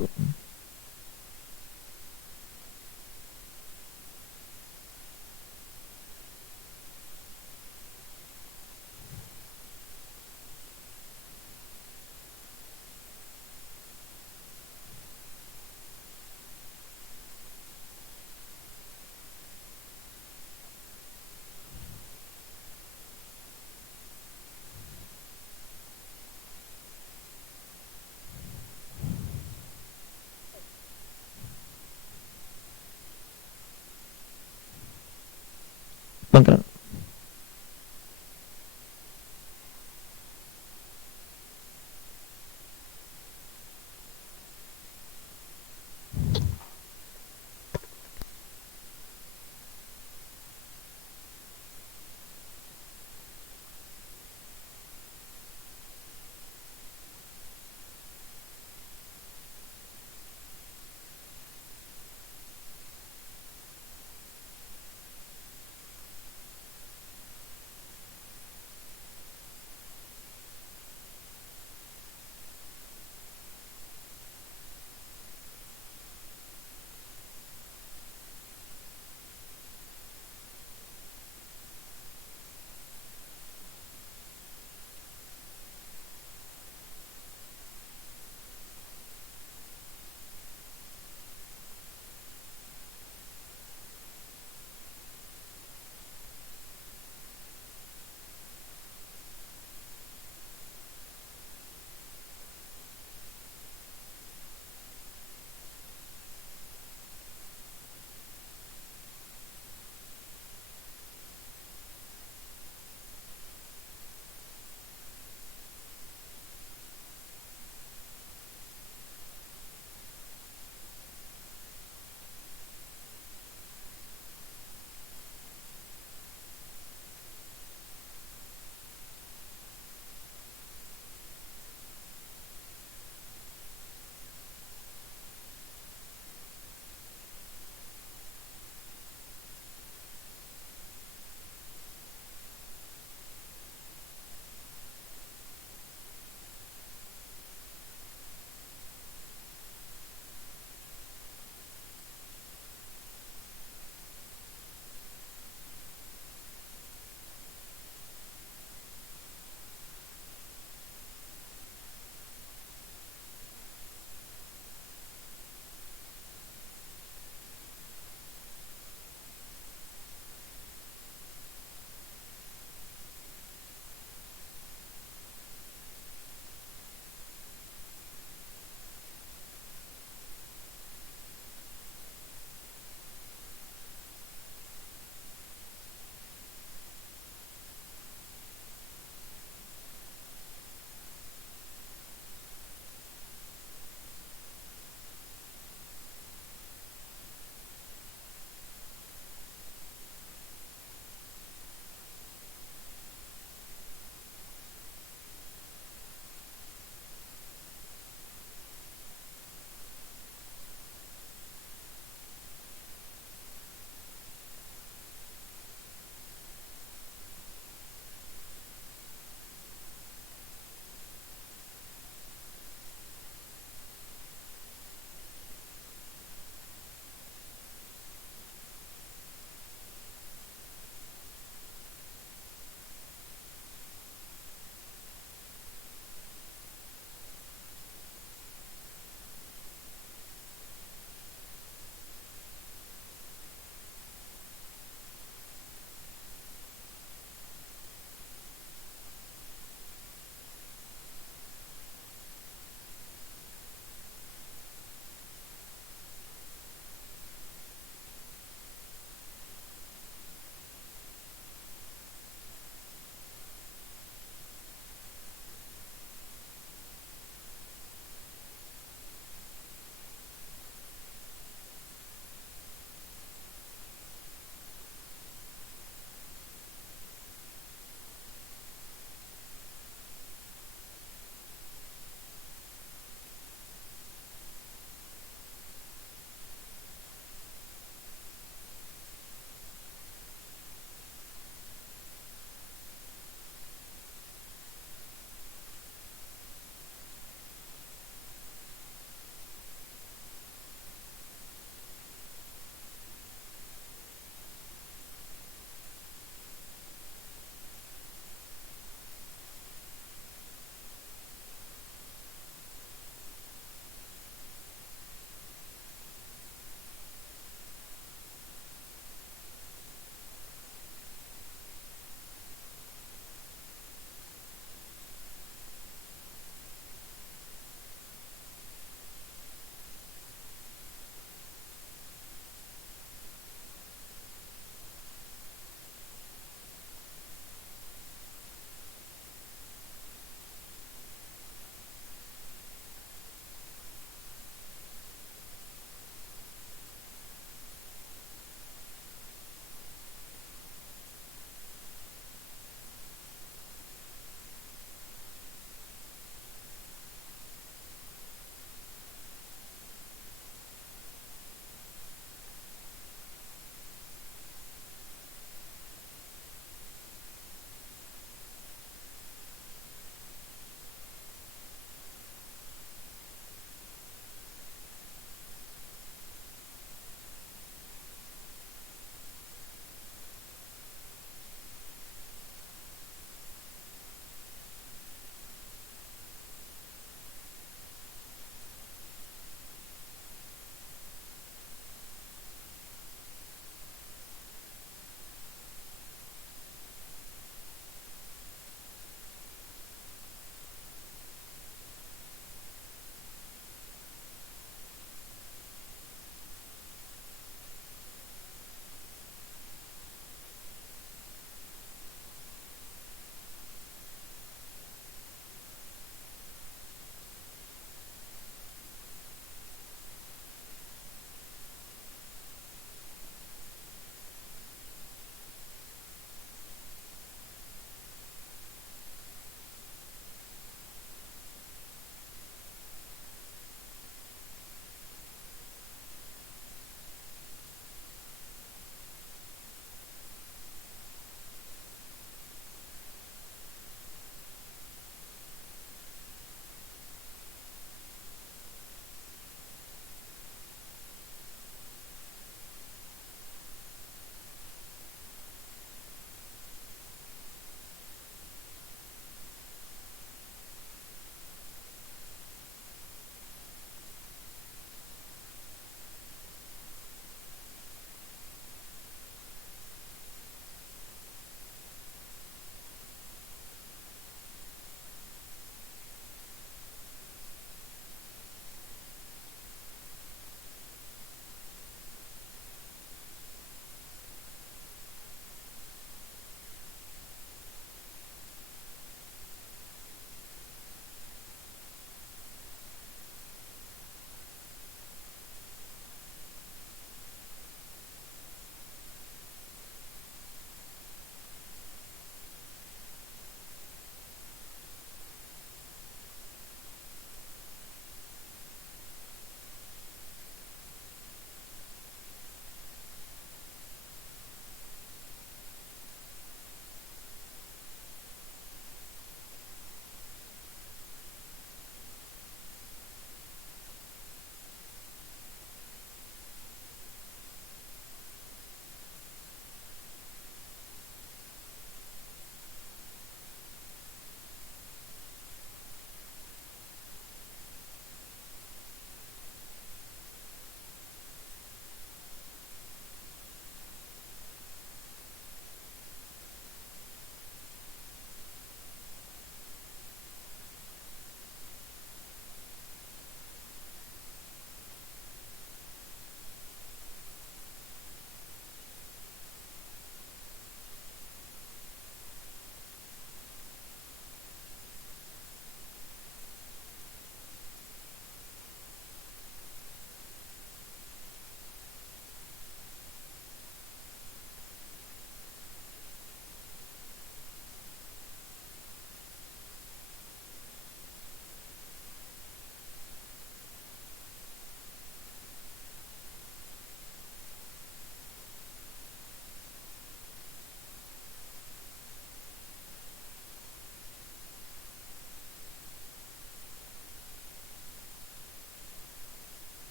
Bangkran.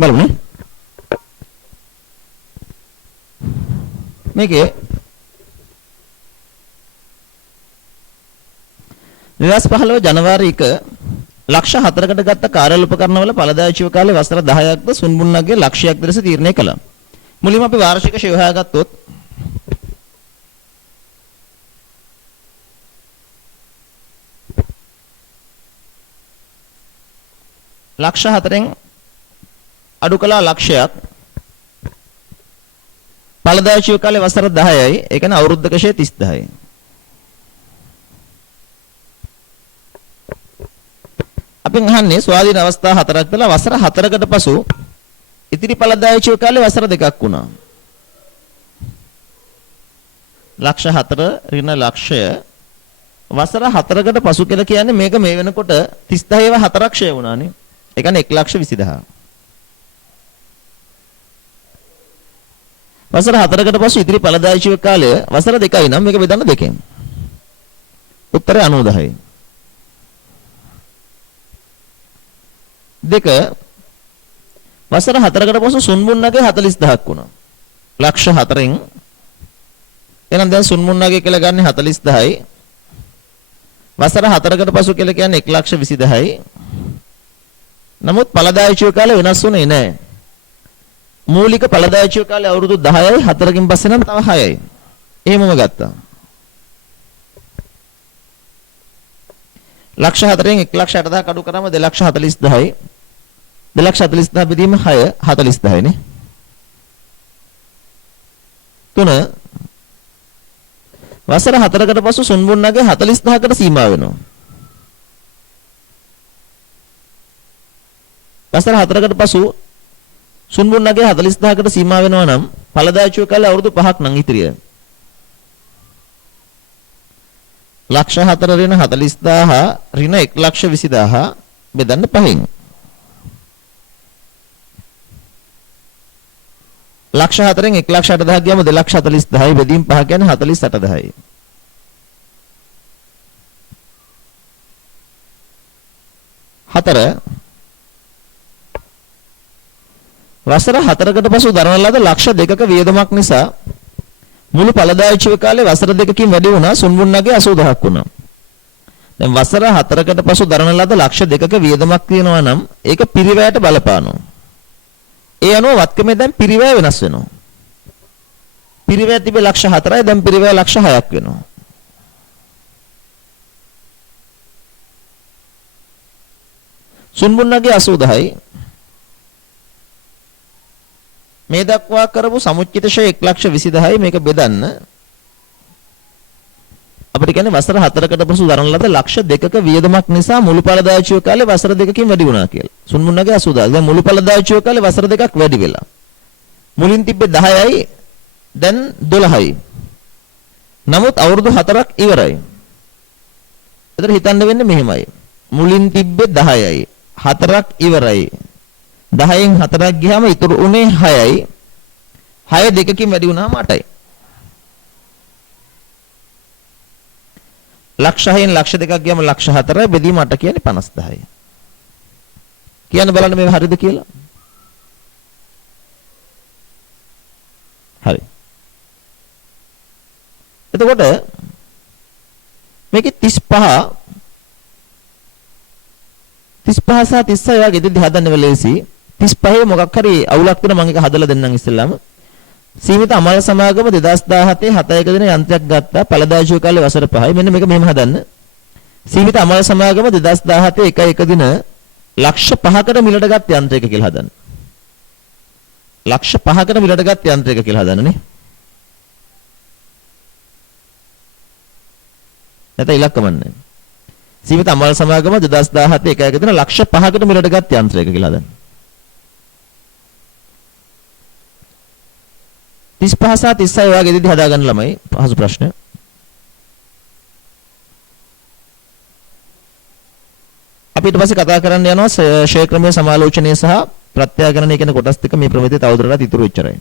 බලමු නේ. මේකේ 2015 ජනවාරි 1 ලක්ෂ 4කට ගත්ත කාර්යාල උපකරණවල ඵලදායී ජීව කාලය වසර 10ක්ද සුන්බුන්නගේ ලක්ෂයක් ලෙස තීරණය කළා. මුලින්ම අපි වාර්ෂික ෂෙය හොයාගත්තොත් ලක්ෂ 4න් අඩු කළා ලක්ෂයක් ඵලදායී ජීව කාලය වසර 10යි. ඒ කියන්නේ අවුරුද්දක ෂෙය 30000යි. අපි අහන්නේ ස්වාධීන අවස්ථා 4ක් දලා වසර 4කට පසු ඉතිරි ඵලදායී ජීව කාලය වසර 2ක් වුණා. ලක්ෂ 4 ඍණ ලක්ෂය වසර 4කට පසු කියලා කියන්නේ මේක මේ වෙනකොට 30000 ඒවා 4ක් ෂෙය වුණානේ. ඒ කියන්නේ 1,20,000. වසර 4කට පසු ඉතිරි ඵලදායී ජීව කාලය වසර 2යි නම් මේක බෙදන්න දෙකෙන්. උත්තරය 90යි. දෙක වසර 4කට පසු සුන්බුන්නගේ 40000ක් වුණා. ලක්ෂ 4න් එහෙනම් දැන් සුන්බුන්නගේ කියලා ගන්නේ 40000යි. වසර 4කට පසු කියලා කියන්නේ 1,20,000යි. නමුත් ඵලදායී ජීව කාලය වෙනස් වුණේ නැහැ. මූලික ඵලදායී ජීව කාලය අවුරුදු 10යි 4කින් පස්සේ නම් තව 6යි. එහෙමම ගත්තා. ලක්ෂ 4න් 1,60,000 අඩු කරාම 2,40,000යි. 2,40,000 බෙදීම 6 40,000යි නේ. 3 වසර 4කට පසු සුන්බුන්නගේ 40,000කට සීමා වෙනවා. වසර 4කට පසු සුන්බුන්නගේ 40,000කට සීමා වෙනවා නම් ඵලදායී ජීව කාලය අවුරුදු 5ක් නම් ඉතිරිය. ලක්ෂ 4 ඍණ 40,000 ඍණ 1,20,000 බෙදන්න 5න්. ලක්ෂ 4න් 1,60,000 ගියම 2,40,000යි බෙදීම් 5 කියන්නේ 48,000යි. 4 වසර 4කට පසු දරන ලද ලක්ෂ 2ක වියදමක් නිසා මුළු ඵලදායී ජීව කාලේ වසර 2කින් වැඩි වුණා සුන්බුන්නගේ 80000ක් වුණා. දැන් වසර 4කට පසු දරන ලද ලක්ෂ 2ක වියදමක් තියෙනවා නම් ඒක පිරිවැයට බලපානවා. ඒ අනුව වත්කමේ දැන් පිරිවැය වෙනස් වෙනවා. පිරිවැය තිබේ ලක්ෂ 4යි දැන් පිරිවැය ලක්ෂ 6ක් වෙනවා. සුන්බුන්නගේ 80000යි මේ දක්වා කරපු සමුච්චිත ෂය 1,20,000යි මේක බෙදන්න අපිට කියන්නේ වසර 4කට පසු දරන ලද ලක්ෂ 2ක වියදමක් නිසා මුළු ඵලදායී ජීව කාලේ වසර 2කින් වැඩි වුණා කියලා. සුන්බුන්නගේ 80000. දැන් මුළු ඵලදායී ජීව කාලේ වසර 2ක් වැඩි වෙලා. මුලින් තිබ්බේ 10යි දැන් 12යි. නමුත් අවුරුදු 4ක් ඉවරයි. එතන හිතන්න වෙන්නේ මෙහෙමයි. මුලින් තිබ්බේ 10යි 4ක් ඉවරයි. 10න් 4ක් ගියාම ඉතුරු උනේ 6යි. 6 2කින් වැඩි වුණාම 8යි. ලක්ෂ 6න් ලක්ෂ 2ක් ගියාම ලක්ෂ 4යි බෙදීම 8 කියන්නේ 50000යි. කියන්න බලන්න මේ හරියද කියලා. හරි. එතකොට මේකේ 35 සහ 36 වගේ දෙදි හදන්න වෙලෙසි 35 මොකක් හරි අවුලක් වෙන මම එක හදලා දෙන්නම් ඉස්සෙල්ලාම සීමිත අමල් සමාගම 2017 7 දින යන්ත්‍රයක් ගත්තා ඵලදායී ජීව කාලේ වසර 5යි මෙන්න මේක මෙහෙම හදන්න සීමිත අමල් සමාගම 2017 1 දින ලක්ෂ 5කට මිලට ගත් යන්ත්‍රයක කියලා හදන්න ලක්ෂ 5කට මිලට ගත් යන්ත්‍රයක කියලා හදන්න නේ නැත ඉලක්කමන්නේ සීමිත අමල් සමාගම 2017 1 දින ලක්ෂ 5කට මිලට ගත් යන්ත්‍රයක කියලා හදන්න 35 සහ 36 වගේ දෙදි හදාගන්න ළමයි පහසු ප්‍රශ්න. අපි ඊට පස්සේ කතා කරන්න යනවා ෂේ ක්‍රමයේ සමාලෝචනය සහ ප්‍රත්‍යාගරණය කියන කොටස් දෙක මේ ප්‍රමිතිය තවදුරටත් ඉතුරු වෙච්චරයි.